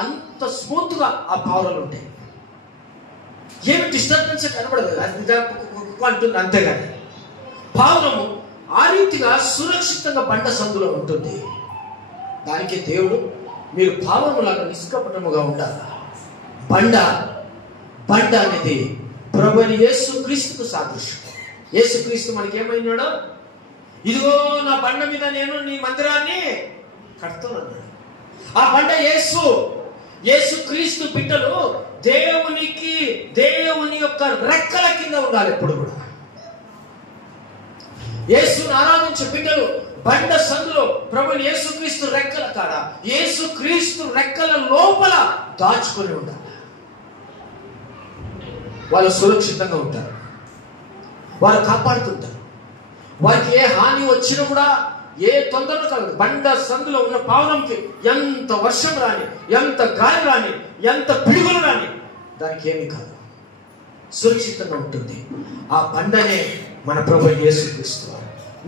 అంత స్మూత్గా ఆ పావురాలు ఉంటాయి. ఏమి డిస్టర్బెన్స్ కనబడదు, అది అంటుంది అంతేగాని. పావురము ఆ రీతిగా సురక్షితంగా బండ సందులో ఉంటుంది. దానికి దేవుడు మీరు పావురములాగా నిష్కపటముగా ఉండాలి. బండ అనేది ప్రభువైన యేసుక్రీస్తుకు సాదృశ్యం. యేసుక్రీస్తు మనకి ఏమైనాడో, ఇదిగో నా బండ మీద నేను నీ మందిరాన్ని కడుతున్నాను. ఆ బండ యేసు. యేసుక్రీస్తు బిడ్డలు దేవుని యొక్క రెక్కల కింద ఉండాలి ఎప్పుడు కూడా. యేసుని ఆరాధించే బిడ్డలు బండ సందులో ప్రభుని యేసుక్రీస్తు రెక్కల కాడ, యేసుక్రీస్తు రెక్కల లోపల దాచుకొని ఉండాలి. వాళ్ళు సురక్షితంగా ఉంటారు, వారు కాపాడుతుంటారు. వారికి ఏ హాని వచ్చినా కూడా ఏ తొందర కలదు. బండ సందులో ఉన్న పావులంకి ఎంత వర్షం రాని, ఎంత గాలి రాని, ఎంత పిడుగులు రాని దానికి ఏమీ కాదు, సురక్షితంగా ఉంటుంది. ఆ బండనే మన ప్రభు యేసుక్రీస్తు.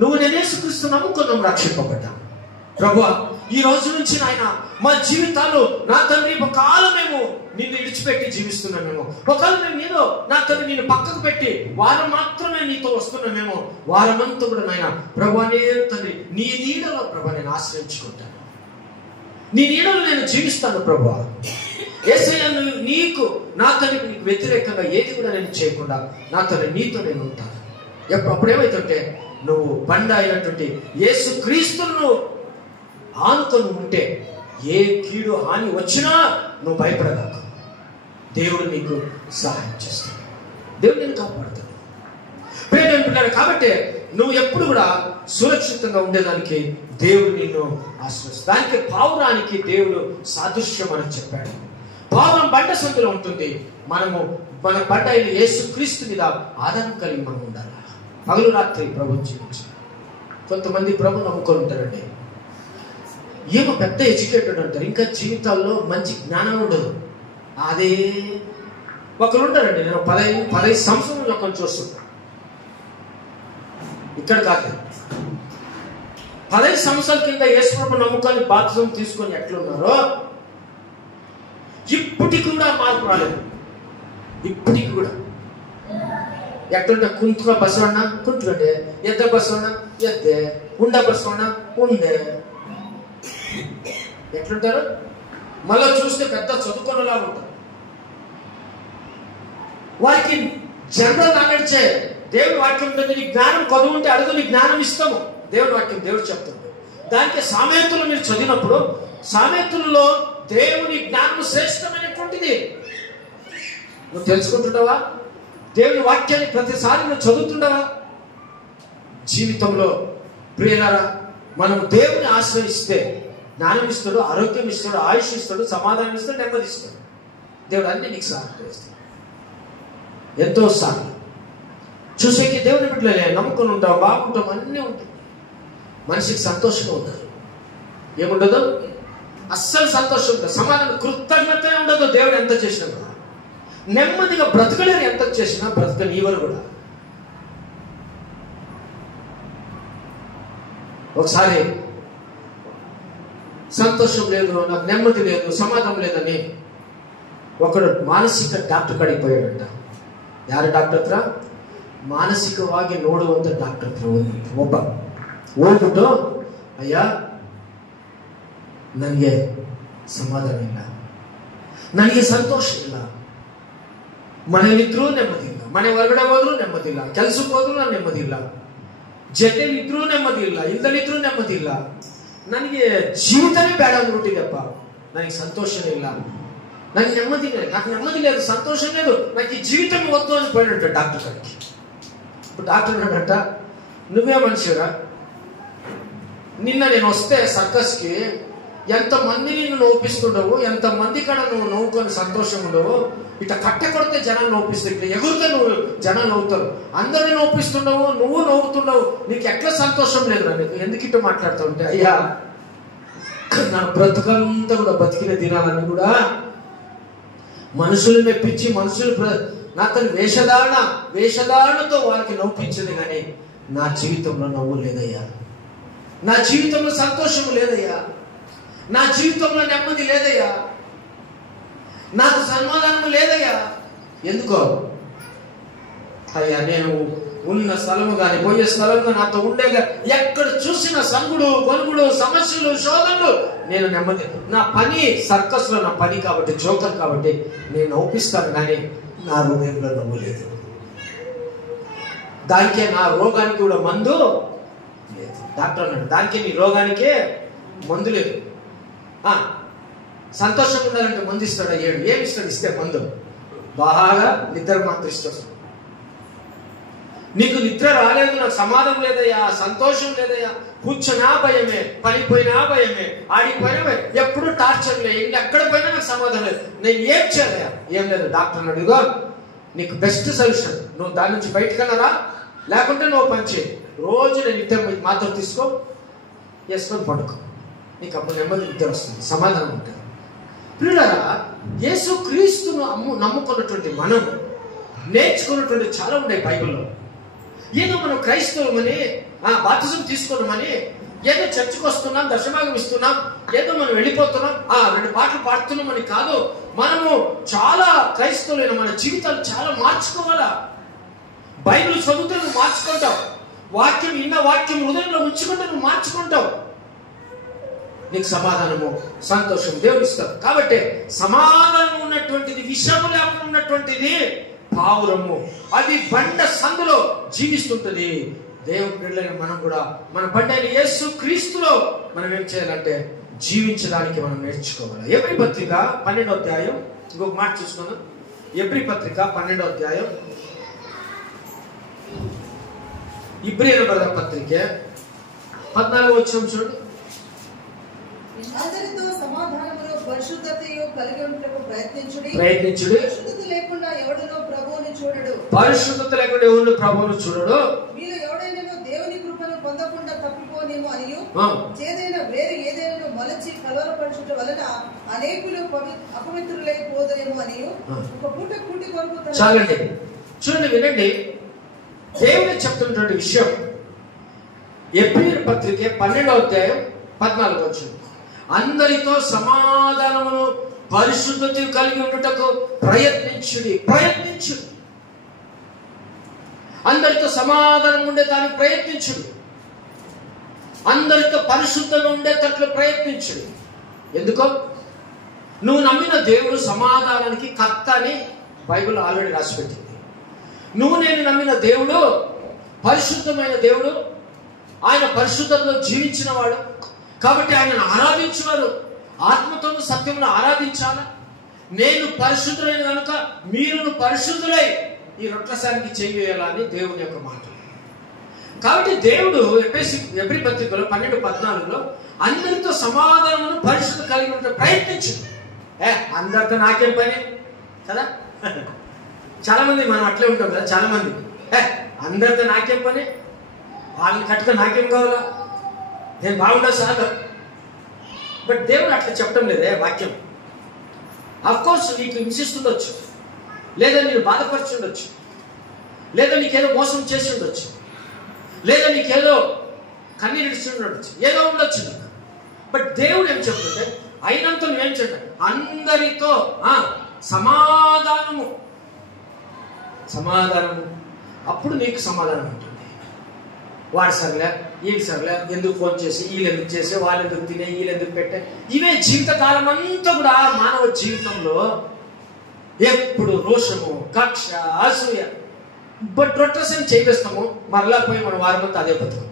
నువ్వు నేను యేసుక్రీస్తు నమ్ముకున్నాం, రక్షింపబడ్డాం. ప్రభువా, ఈ రోజు నుంచి నాయన మా జీవితాలు నా తండ్రి ఒకవేళ మేము నిన్ను విడిచిపెట్టి జీవిస్తున్నామేమో, ఒకవేళ మేము నేను నా తండ్రి నిన్ను పక్కకు పెట్టి వారం మాత్రమే నీతో వస్తున్నామేమో, వారమంతా కూడా నాయన ప్రభువా తండ్రి నీ నీడలో ప్రభువా నేను ఆశ్రయించుకుంటాను, నీ నీడలో నేను జీవిస్తాను. ప్రభువా యేసయ్య, నీకు నా తండ్రి నీకు వ్యతిరేకంగా ఏది కూడా నేను చేయకుండా నా తండ్రి నీతో నేను ఉంటాను. అప్పుడేమైతుంటే నువ్వు బండ అయినటువంటి యేసుక్రీస్తును ఆనుకొని ఉంటే ఏ కీడు హాని వచ్చినా నువ్వు భయపడగాక. దేవుడు నీకు సహాయం చేస్తాడు, దేవుడు నేను కాపాడుతాడు. ప్రేమ కాబట్టి నువ్వు ఎప్పుడు కూడా సురక్షితంగా ఉండేదానికి దేవుడు నిన్ను ఆశ్రయిస్తాడు. దానికి పావురానికి దేవుడు సాదృశ్యం అని చెప్పాడు. పావురం బండ సందులో ఉంటుంది. మన బండ అయిన యేసుక్రీస్తు మీద ఆధారం కలిగి మనం ఉండాలి. పగలు రాత్రి ప్రభు జీవించి కొంతమంది ప్రభు నమ్ముకొని ఉంటారండి. ఏమో పెద్ద ఎడ్యుకేటెడ్ అంటారు, ఇంకా జీవితాల్లో మంచి జ్ఞానం ఉండదు. అదే ఒకరు ఉంటారండి, నేను 15 సంవత్సరాలు ఒకరు చూస్తున్నాను. ఇక్కడ కాదు, 15 సంవత్సరాల కింద యేసు ప్రభు నమ్ముకొని బాప్తిజం తీసుకొని ఎట్లున్నారో ఇప్పటికి కూడా మార్పు రాలేదు. ఇప్పటికి కూడా ఎట్లుంటే కుంటుగా బసవಣ್ಣ కుంటుండే, ఎద్ద బసవಣ್ణ ఎద్దే, ఉండ బసవಣ್ణ ఉండే, ఎట్లుంటారు. మళ్ళీ చూస్తే పెద్ద చదువుకునేలాగా ఉంటారు. వారికి జనరల్ నాలెడ్జే. దేవుడి వాక్యం ఉంటుంది, నీ జ్ఞానం కొద్దు ఉంటే అడుగు, నీ జ్ఞానం ఇస్తాము. దేవుడి వాక్యం దేవుడు చెప్తుంది. దానికి సామెతలు మీరు చదివినప్పుడు సామెతల్లో దేవుని జ్ఞానం శ్రేష్టమైనటువంటిది. నువ్వు తెలుసుకుంటున్నావా? దేవుని వాక్యాన్ని ప్రతిసారి నువ్వు చదువుతుండవా? జీవితంలో ప్రియులారా, మనం దేవుని ఆశ్రయిస్తే జ్ఞానం ఇస్తాడు, ఆరోగ్యం ఇస్తాడు, ఆయుష్ ఇస్తాడు, సమాధానం ఇస్తాడు, నెమ్మది ఇస్తాడు. దేవుడు అన్ని నీకు సహాయం చేస్తాడు. ఎంతో సార్లు చూసేకి దేవుని బిడ్డలే నమ్ముకొని ఉంటాం, బాగుంటాం, అన్నీ ఉంటాయి. మనిషికి సంతోషంగా ఉండదు. ఏముండదు? అస్సలు సంతోషం ఉండదు, సమాధానం, కృతజ్ఞత ఉండదు. దేవుడు ఎంత చేసినా కూడా నెమ్మదిగా బ్రతకలేరు. ఎంత చేసినా బ్రతకనివ్వరు కూడా. ఒకసారి సంతోషం లేదు, నాకు నెమ్మది లేదు, సమాధానం లేదని ఒకడు ಮಾನಸಿಕ ಡಾಕ್ಟರ್ ಕಡೆಗೆ పోయాడంట. ಯಾರು ಡಾಕ್ಟರ್ ಹತ್ರ? ಮಾನಸಿಕವಾಗಿ ನೋಡುವಂತ ಡಾಕ್ಟರ್ ಹತ್ರ ಒಬ್ಬ ಹೋಗ್ಬಿಟ್ಟು, ಅಯ್ಯ ನನಗೆ ಸಮಾಧಾನ ಇಲ್ಲ, ನನಗೆ ಸಂತೋಷ ಇಲ್ಲ, ಮನೆಯಲ್ಲಿದ್ರೂ ನೆಮ್ಮದಿ ಇಲ್ಲ, ಮನೆ ಹೊರಗಡೆ ಹೋದ್ರೂ ನೆಮ್ಮದಿ ಇಲ್ಲ, ಕೆಲ್ಸಕ್ಕೆ ಹೋದ್ರೂ ನಾನು ನೆಮ್ಮದಿ ಇಲ್ಲ, ಜೊತೆಲಿದ್ರೂ ನೆಮ್ಮದಿ ಇಲ್ಲ, ಇಲ್ದಲ್ಲಿದ್ರೂ ನೆಮ್ಮದಿ ಇಲ್ಲ, ನನಗೆ ಜೀವಿತನೇ ಬೇಡ ಅಂದ್ಬಿಟ್ಟಿದೆಪ್ಪ, ನನಗೆ ಸಂತೋಷನೇ ಇಲ್ಲ, ನನಗೆ నెమ్మది లేదు, నాకు నెమ్మది లేదు, సంతోషం లేదు, నాకు ఈ జీవితం వద్దు అని పోయినట్ట డాక్టర్ గారికి. ఇప్పుడు డాక్టర్ అన్నట్ట, నువ్వే మనిషిరా, నిన్న నేను వస్తే సర్కస్కి ఎంతమంది నిన్ను నవ్వుపిస్తుండవు, ఎంతమంది కాడ నువ్వు నవ్వుకొని సంతోషం ఉండవు, ఇట్లా కట్టె కొడితే జనాలు నవ్వుపిస్తావు, ఇట్లా ఎగురితే నువ్వు జనాలు నవ్వుతారు, అందరినీ నవ్వుపిస్తుండవు, నువ్వు నవ్వుతుండవు, నీకు ఎట్లా సంతోషం లేదు, నీకు ఎందుకు ఇట్లా మాట్లాడుతూ ఉంటే, అయ్యా నా బ్రతుకంతా కూడా బతికిన దినాలన్నీ కూడా మనుషులు మెప్పించి మనుషులు నా తన వేషధారణతో వారికి నవ్వుపించింది, కానీ నా జీవితంలో నవ్వు లేదయ్యా, నా జీవితంలో సంతోషం లేదయ్యా, నా జీవితంలో నెమ్మది లేదయ్యా, నాకు సమాధానం లేదయ్యా. ఎందుకో? అయ్యా నేను ఉన్న స్థలము కానీ పోయే స్థలంగా నాతో ఉండేగా, ఎక్కడ చూసిన సంగుడు గొనుగుడు సమస్యలు శోధనలు, నేను నెమ్మది, నా పని సర్కస్ లో నా పని కాబట్టి, జోకర్ కాబట్టి నేను నవ్వుపిస్తాను, కానీ నా హృదయంలో నవ్వు లేదు. దానికే నా రోగానికి కూడా మందు లేదు. డాక్టర్ అన్నాడు, దానికే నీ రోగానికే మందు లేదు. సంతోషంగా ఉండాలంటే మందు ఇస్తాడా? ఏమి ఇస్తాడు? ఇస్తే మందు బాగా నిద్ర మాత్రం ఇస్తాడు. నీకు నిద్ర రాలేదు, నాకు సమాధానం లేదయ్యా, సంతోషం లేదయ్యా, కూర్చున్నా భయమే, పనిపోయినా భయమే, ఆడిపోయినా ఎప్పుడు టార్చర్లే, ఎక్కడ పోయినా నాకు సమాధానం లేదు, నేను ఏం చేయలేయా? ఏం లేదు, డాక్టర్ని అడుగుగా నీకు బెస్ట్ సొల్యూషన్, నువ్వు దాని నుంచి బయటకన్నారా, లేకుంటే నువ్వు పని చేయి, రోజు నేను నిద్ర మాత్రం తీసుకో, వేసుకొని పడుకో, నీకు అప్పుడు నెమ్మది నిద్ర వస్తుంది, సమాధానం ఉంటుంది. పిల్లరా, యేసు క్రీస్తును నమ్ముకున్నటువంటి మనం నేర్చుకున్నటువంటి చాలా ఉన్నాయి బైబిల్లో. ఏదో మనం క్రైస్తవులమని బాప్తిజం తీసుకున్నామని ఏదో చర్చకు వస్తున్నాం, దశభాగం ఇస్తున్నాం, ఏదో మనం వెళ్ళిపోతున్నాం, 2 పాటలు పాడుతున్నామని కాదు. మనము చాలా క్రైస్తవులైన మన జీవితాలు చాలా మార్చుకోవాలా. బైబిల్ చదువుతూ నువ్వు మార్చుకుంటావు, వాక్యం ఇన్న వాక్యం హృదయంలో ఉంచుకుంటే నువ్వు మార్చుకుంటావు, నీకు సమాధానము సంతోషం దేవుడు ఇస్తాడు. కాబట్టి సమాధానం ఉన్నటువంటిది, విషము లేకుండా ఉన్నటువంటిది పావురము, అది బండ సందులో జీవిస్తుంటది. దేవుని బిడ్డలైన మనం కూడా మన బండైన యేసు క్రీస్తులో మనం ఏం చేయాలంటే జీవించడానికి మనం నేర్చుకోవాలి. ఎబ్రీ పత్రిక 12వ అధ్యాయం, ఇంకొక మాట చూసుకుందాం. ఎబ్రీ పత్రిక 12వ అధ్యాయం, ఇబ్రియల పత్రిక 14వ వచనం చూడండి. అందరితో సమాధానమును పరిశుద్ధతయు కలిగి ఉంటకు ప్రయత్నించుడి. పరిశుద్ధత లేకుండా ఎవడునో ప్రభువుని చూడడు. పరిశుద్ధత లేకుండా ఎవడు ప్రభువుని చూడడు. మీరు ఎవడైనా దేవుని కృపను పొందకుండా తప్పిపోనేమో అనియు, చేదైన వేరే ఏదైనా మొలచి కలవరపరచుట వలన అనేకులు అపవిత్రులై పోదరేమో అనియు ఒక పూట కూటి కొరకు. చాలండి, చూడండి, వినండి. దేవుడు చెప్తున్నటువంటి విషయం ఎబ్రియల పత్రిక 12వ అధ్యాయం 14వ వచనం. అందరితో సమాధానమును పరిశుద్ధత కలిగి ఉండుటకు ప్రయత్నించుడి. అందరితో సమాధానం ఉండే దానికి ప్రయత్నించుడి. అందరితో పరిశుద్ధంగా ఉండేటట్లు ప్రయత్నించుడి. ఎందుకో నువ్వు నమ్మిన దేవుడు సమాధానానికి కర్త అని బైబిల్ ఆల్రెడీ రాసిపెట్టింది. నేను నమ్మిన దేవుడు పరిశుద్ధమైన దేవుడు, ఆయన పరిశుద్ధతలో జీవించిన వాడు. కాబట్టి ఆయనను ఆరాధించేవారు ఆత్మతోను సత్యమును ఆరాధించాల. నేను పరిశుద్ధులైన కనుక మీరును పరిశుద్ధులై ఈ రొట్టెసానికి చేయవేయాలని దేవుని యొక్క మాట. కాబట్టి దేవుడు ఎబ్రీ పత్రికలో 12:14 అందరితో సమాధానమును పరిశుద్ధ కలిగి ఉంటే ప్రయత్నించు. అందరితో నాకేం పని కదా. చాలా మంది మనం అట్లే ఉంటాం కదా. చాలా మంది అందరితో నాకేం పని, వాళ్ళని కట్టుకొని నాకేం కావాలా, నేను బాగుండా సార్. బట్ దేవుడు అట్లా చెప్పడం లేదే వాక్యం. అఫ్కోర్స్ నీకు హింసిస్తుండొచ్చు, లేదా నేను బాధపరిచి ఉండొచ్చు, లేదా నీకేదో మోసం చేసి ఉండొచ్చు, లేదా నీకేదో కన్నీరు ఇచ్చి ఉండొచ్చు, ఏదో ఉండొచ్చు నీకు. బట్ దేవుడు ఏం చెప్తుంటే అయినంత నువ్వేం చెప్పాడు, అందరితో సమాధానము. అప్పుడు నీకు సమాధానం ఉంటుంది. వాడు సర్లే, వీళ్ళు సర్లే, ఎందుకు ఫోన్ చేసి, వీళ్ళు ఎందుకు చేసి, వాళ్ళు ఎందుకు తినే, వీళ్ళు ఎందుకు పెట్టే, ఇవే జీవితకాలం అంతా కూడా మానవ జీవితంలో ఎప్పుడు రోషము, కక్ష, అసూయ. బట్ రొట్టెసని చేయిస్తాము, మరలా పోయి మనం వారమంతా అదే బతుకు.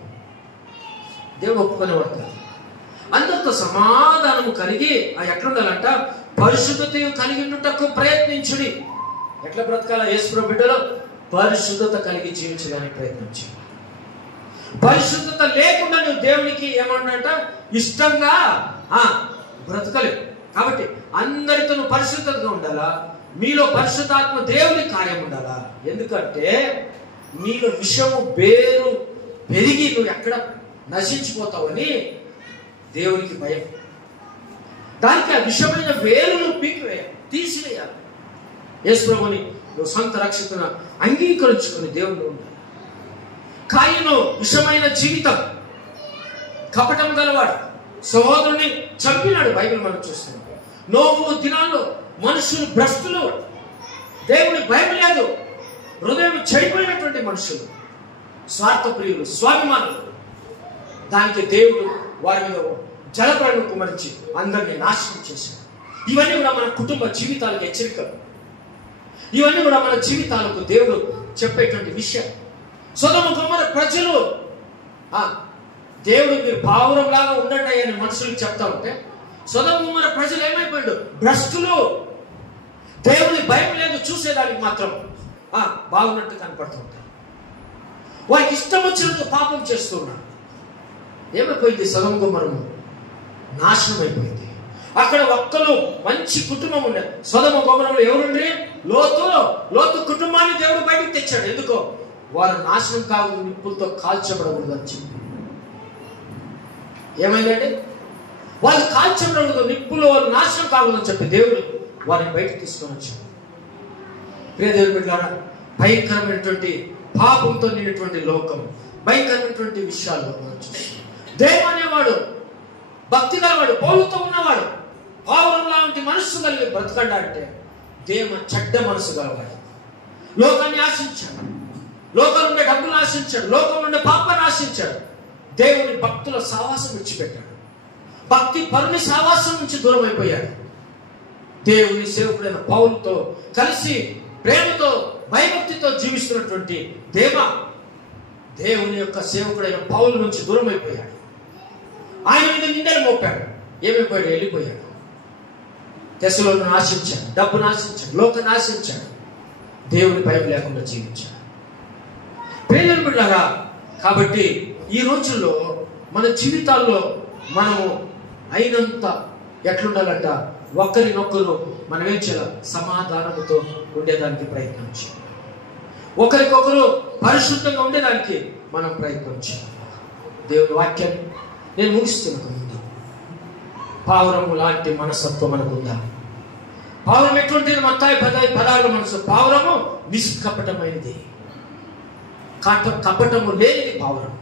దేవుడు ఒప్పుకునేవాడు కాదు. అందరితో సమాధానము కలిగి ఎట్లుండాలంట, పరిశుద్ధత కలిగి ఉండుటకు ప్రయత్నించుడి. ఎట్లా బ్రతకాల యేసు బిడ్డలో పరిశుద్ధత కలిగి జీవించడానికి ప్రయత్నించు. పరిశుద్ధత లేకుండా నువ్వు దేవునికి ఏమన్నంట ఇష్టంగా బ్రతకలేవు. కాబట్టి అందరితో నువ్వు పరిశుద్ధతగా ఉండాలా. మీలో పరిశుద్ధాత్మ దేవుని కార్యం ఉండాలా. ఎందుకంటే నీలో విషము వేరు పెరిగి నువ్వు ఎక్కడ నశించిపోతావని దేవునికి భయం. దానికి ఆ విషమైన వేరు నువ్వు తీసివేయాలి. యేసు ప్రభుని నువ్వు సొంత రక్షకుని అంగీకరించుకుని దేవుడు ఉండాలి. కాయను విషమైన జీవితం, కపటం గలవాడు, సహోదరుని చంపినాడు. బైబిల్ మనం చూస్తున్నాం. నోవు దినాల్లో మనుషులు భ్రష్టులు, దేవుని భయం లేదు, హృదయం చెడిపోయినటువంటి మనుషులు, స్వార్థప్రియులు, స్వాభిమానులు. దానికి దేవుడు వారి మీద జలప్రళయం కుమరించి అందరినీ నాశనం చేశాడు. ఇవన్నీ కూడా మన కుటుంబ జీవితాలకు హెచ్చరికలు. ఇవన్నీ కూడా మన జీవితాలకు దేవుడు చెప్పేటువంటి విషయం. సొదొమ గొమొర్రా ప్రజలు దేవుడు మీరు పావురం లాగా ఉండండి అని మనుషులకు చెప్తా ఉంటే సొదొమ గొమొర్రా ప్రజలు ఏమైపోయాడు? భ్రష్టులు. దేవుని భయం లేదు, చూసేదానికి మాత్రం బాగున్నట్టు కనపడుతుంటారు. వారికి ఇష్టం వచ్చినట్టు పాపం చేస్తున్నారు. ఏమైపోయింది? సొదొమ గొమొర్రా నాశనం అయిపోయింది. అక్కడ ఒక్కరు మంచి కుటుంబం ఉండే. సొదొమ గొమొర్రాలో ఎవరుండే? లోతు కుటుంబాన్ని దేవుడు బయటికి తెచ్చాడు. ఎందుకో? వారు నాశనం కాకూడదు, నిప్పులతో కాల్చబడకూడదు అని చెప్పి. ఏమైందంటే వాళ్ళు కాల్చబడకూడదు, నిప్పులో వాళ్ళు నాశనం కాకూడదు అని చెప్పి దేవుడు వారిని బయటకు తీసుకొని వచ్చాడు. ప్రియ దేవుని బిడ్డలారా, భయంకరమైనటువంటి పాపంతో నిండినటువంటి లోకం, భయంకరమైనటువంటి విషయాల్లో మనం చూస్తాం. దేవ అనేవాడు భక్తి గలవాడు, పౌలుతో ఉన్నవాడు, పావురం లాంటి మనస్సు కలిగి బ్రతకండా అంటే దేవ చెడ్డ మనసు గలవాడు. లోకాన్ని ఆశించాడు, లోకం నుండి డబ్బులు ఆశించాడు, లోకం నుండి పాపాన్ని ఆశించాడు. దేవుని భక్తుల సావాసం విడిచిపెట్టాడు. భక్తి పరుని సావాసం నుంచి దూరం అయిపోయాడు. దేవుని సేవకుడైన పౌలుతో కలిసి ప్రేమతో భయభక్తితో జీవిస్తున్నటువంటి దేవుని యొక్క సేవకుడైన పౌలు నుంచి దూరం అయిపోయాడు. ఆయన మీద నిందలు మోపాడు. ఏమైపోయాడు? వెళ్ళిపోయాడు. తెసలోను ఆశించాడు, డబ్బును ఆశించాడు, లోకాన్ని ఆశించాడు, దేవుని భయం లేకుండా జీవించాడు. ప్రియమైన బిడ్డలారా, కాబట్టి ఈ రోజుల్లో మన జీవితాల్లో మనము అయినంత ఎట్లుండాలంట, ఒకరినొకరు మనం ఏం చేయాలి? సమాధానముతో ఉండేదానికి ప్రయత్నం చేయాలి. ఒకరికొకరు పరిశుద్ధంగా ఉండేదానికి మనం ప్రయత్నం చేయాలి. దేవుని వాక్యం నేను ముగిస్తున్నాను. ముందు పావురము లాంటి మనస్తత్వం మనకుందా? పావురం ఎటువంటిది? మత్తాయి 10:16 మనసు. పావురము నిష్కపటమైనది, కపటము లేనిది పావురం.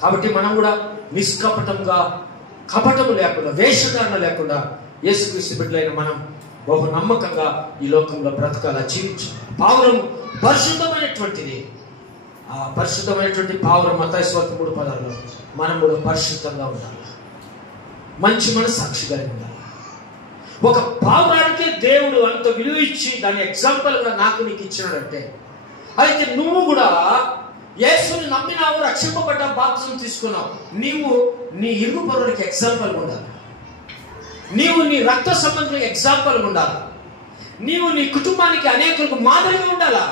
కాబట్టి మనం కూడా నిష్కపటంగా, కపటము లేకుండా, వేషధారణ లేకుండా యేసుక్రీస్తు బిడ్డలైన మనం బహు నమ్మకంగా ఈ లోకంలో బ్రతకాల, జీవించాలి. పావురం పరిశుద్ధమైనటువంటిది. ఆ పరిశుద్ధమైనటువంటి పావురం మత్తయి సువార్త 3:16లో మనం కూడా పరిశుద్ధంగా ఉండాలి, మంచి మనస్సాక్షి కలిగి ఉండాలి. ఒక పావురానికే దేవుడు అంత విలువ ఇచ్చి దాని ఎగ్జాంపుల్గా నాకు నీకు ఇచ్చినాడంటే, అయితే నువ్వు కూడా యేసుని నమ్మినావు, రక్షింపబడ్డ, బాప్తిసం తీసుకున్నావు. నీవు నీ ఇరుగు పొరుగుకి ఎగ్జాంపుల్ ఉండాలి. నీవు నీ రక్త సంబంధులకు ఎగ్జాంపుల్ ఉండాలి. నీవు నీ కుటుంబానికి అనేకులకు మాదిరిగా ఉండాలా.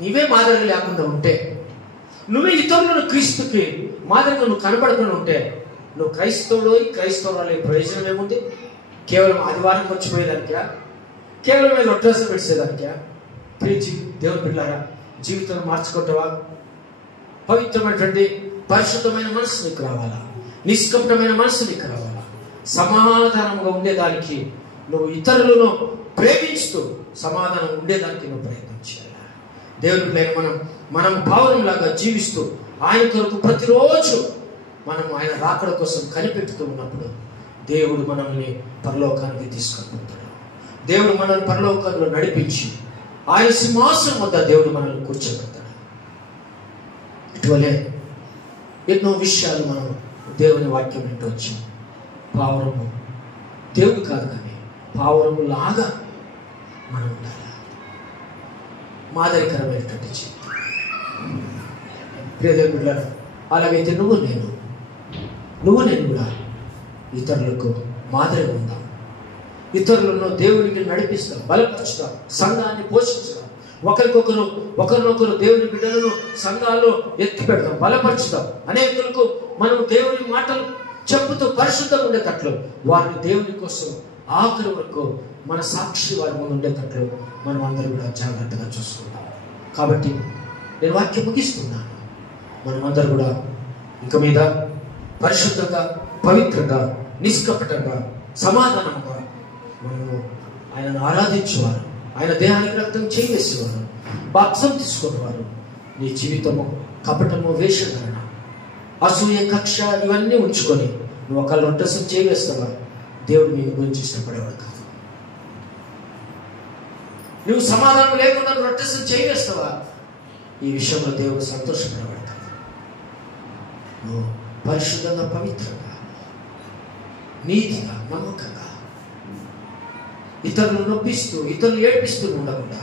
నీవే మాదిరిగా లేకుండా ఉంటే, నువ్వే ఇతరులను క్రీస్తుకి మాదిరిగా నువ్వు కనబడకుండా ఉంటే, నువ్వు క్రైస్తవురాలే ప్రయోజనం ఏముంది? కేవలం ఆదివారం వచ్చిపోయేదానికా? కేవలం రొట్టెసం పెట్టేదానికా? ప్రీతి దేవుని బిడ్డలారా, జీవితం మార్చుకుంటావా? పవిత్రమైనటువంటి పరిశుద్ధమైన మనసు నీకు రావాలా, నిష్కపటమైన మనసు నీకు రావాలా. సమాధానంగా ఉండేదానికి నువ్వు ఇతరులను ప్రేమిస్తూ సమాధానం ఉండేదానికి నువ్వు ప్రయత్నం చేయాలి. దేవుని బిడ్డలైన మనం పావురంలాగా జీవిస్తూ ఆయన కొరకు ప్రతిరోజు మనం ఆయన రాకడ కోసం కనిపెట్టుతూ ఉన్నప్పుడు దేవుడు మనల్ని పరలోకానికి తీసుకొని పోతాడు. దేవుడు మనల్ని పరలోకంలో నడిపించి ఆయన సింహాసనం వద్ద దేవుడు మనల్ని కూర్చోబెడతాడు. ఇటువలే ఎన్నో విషయాలు మనం దేవుని వాక్యం వింటవచ్చు. పావురము దేవుడు కాదు, కానీ పావురము లాగా మనం ఉండాలి. మాదిరికరమైనటువంటి జీవితం. ప్రియదేవుని బిడ్డలారా, అలాగైతే నువ్వు నేను కూడా ఇతరులకు మాదిరిగా ఉందాం. ఇతరులను దేవునికి నడిపిస్తాం, బలపరుచుతాం, సంఘాన్ని పోషించుతాం. ఒకరినొకరు దేవుని బిడ్డలను సంఘాల్లో ఎత్తి పెడతాం, బలపరుచుతాం. అనేకులకు మనం దేవుని మాటలు చెప్పుతూ పరిశుద్ధంగా ఉండేటట్లు వారిని దేవుని కోసం ఆఖరి వరకు మన సాక్షి వారి ముందు ఉండేటట్లు మనం అందరూ కూడా జాగ్రత్తగా చూసుకుంటాం. కాబట్టి నేను వాక్యం ముగిస్తున్నాను. మనమందరూ కూడా ఇంక మీద పరిశుద్ధంగా, పవిత్రంగా, నిష్కపటంగా, సమాధానంగా మనము ఆయనను ఆరాధించేవారు, ఆయన దేహానికి రక్తం చేసేవారు, బాప్తిసం తీసుకునేవారు. నీ జీవితము కపటము, వేషధారణ, అసూయ, కక్ష ఇవన్నీ ఉంచుకొని నువ్వు ఒక రొట్టెసం చేయవేస్తావా? దేవుడు నీ గురించి ఇష్టపడేవాడు కాదు. నువ్వు సమాధానం లేకుండా రొట్టెసం చేయవేస్తావా? ఈ విషయంలో దేవుడు సంతోషపడేవాడు కాదు. నువ్వు పరిశుద్ధంగా, పవిత్రంగా, నీతిగా, నమ్మకంగా, ఇతరులను నొప్పిస్తూ, ఇతరులు ఏడిపిస్తూ ఉండకుండా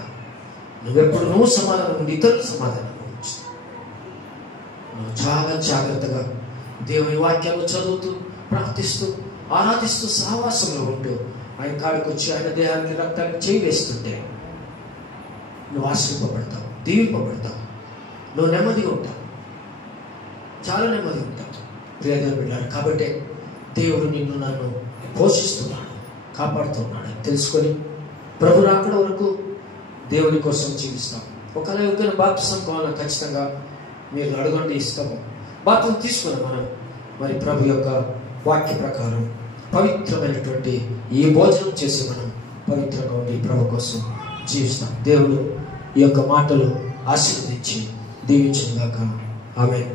నువ్వు సమాధానం ఉండి ఇతరులు సమాధానం ఉంచుతావు. నువ్వు చాలా జాగ్రత్తగా దేవుని వాక్యాలు చదువుతూ, ప్రార్థిస్తూ, ఆరాధిస్తూ సహవాసంలో ఉంటూ ఆయన కాడికి వచ్చి ఆయన దేహానికి రక్తానికి చేయి వేస్తుంటే నువ్వు ఆశ్రయింపబడతావు, దీవింపబడతావు, నువ్వు నెమ్మదిగా ఉంటావు, చాలా నెమ్మది ఉంటావు ప్రియదేవుని బిడ్డలారా. కాబట్టి దేవుడు నిన్ను నన్ను పోషిస్తున్నాడు, కాపాడుతున్నాడు అని తెలుసుకొని ప్రభు రాకడ వరకు దేవుని కోసం జీవిస్తాం. ఒకవేళ ఎవరికైనా బాప్తిసం కావాలన్నా ఖచ్చితంగా మీరు అడగండి, ఇస్తాము. బాప్తిసం తీసుకున్నాం మనం. మరి ప్రభు యొక్క వాక్య ప్రకారం పవిత్రమైనటువంటి ఈ భోజనం చేసి మనం పవిత్రంగా ఉండి ప్రభు కోసం జీవిస్తాం. దేవుడు ఈ యొక్క మాటలు ఆశీర్వదించి దీవించుగాక. ఆమేన్.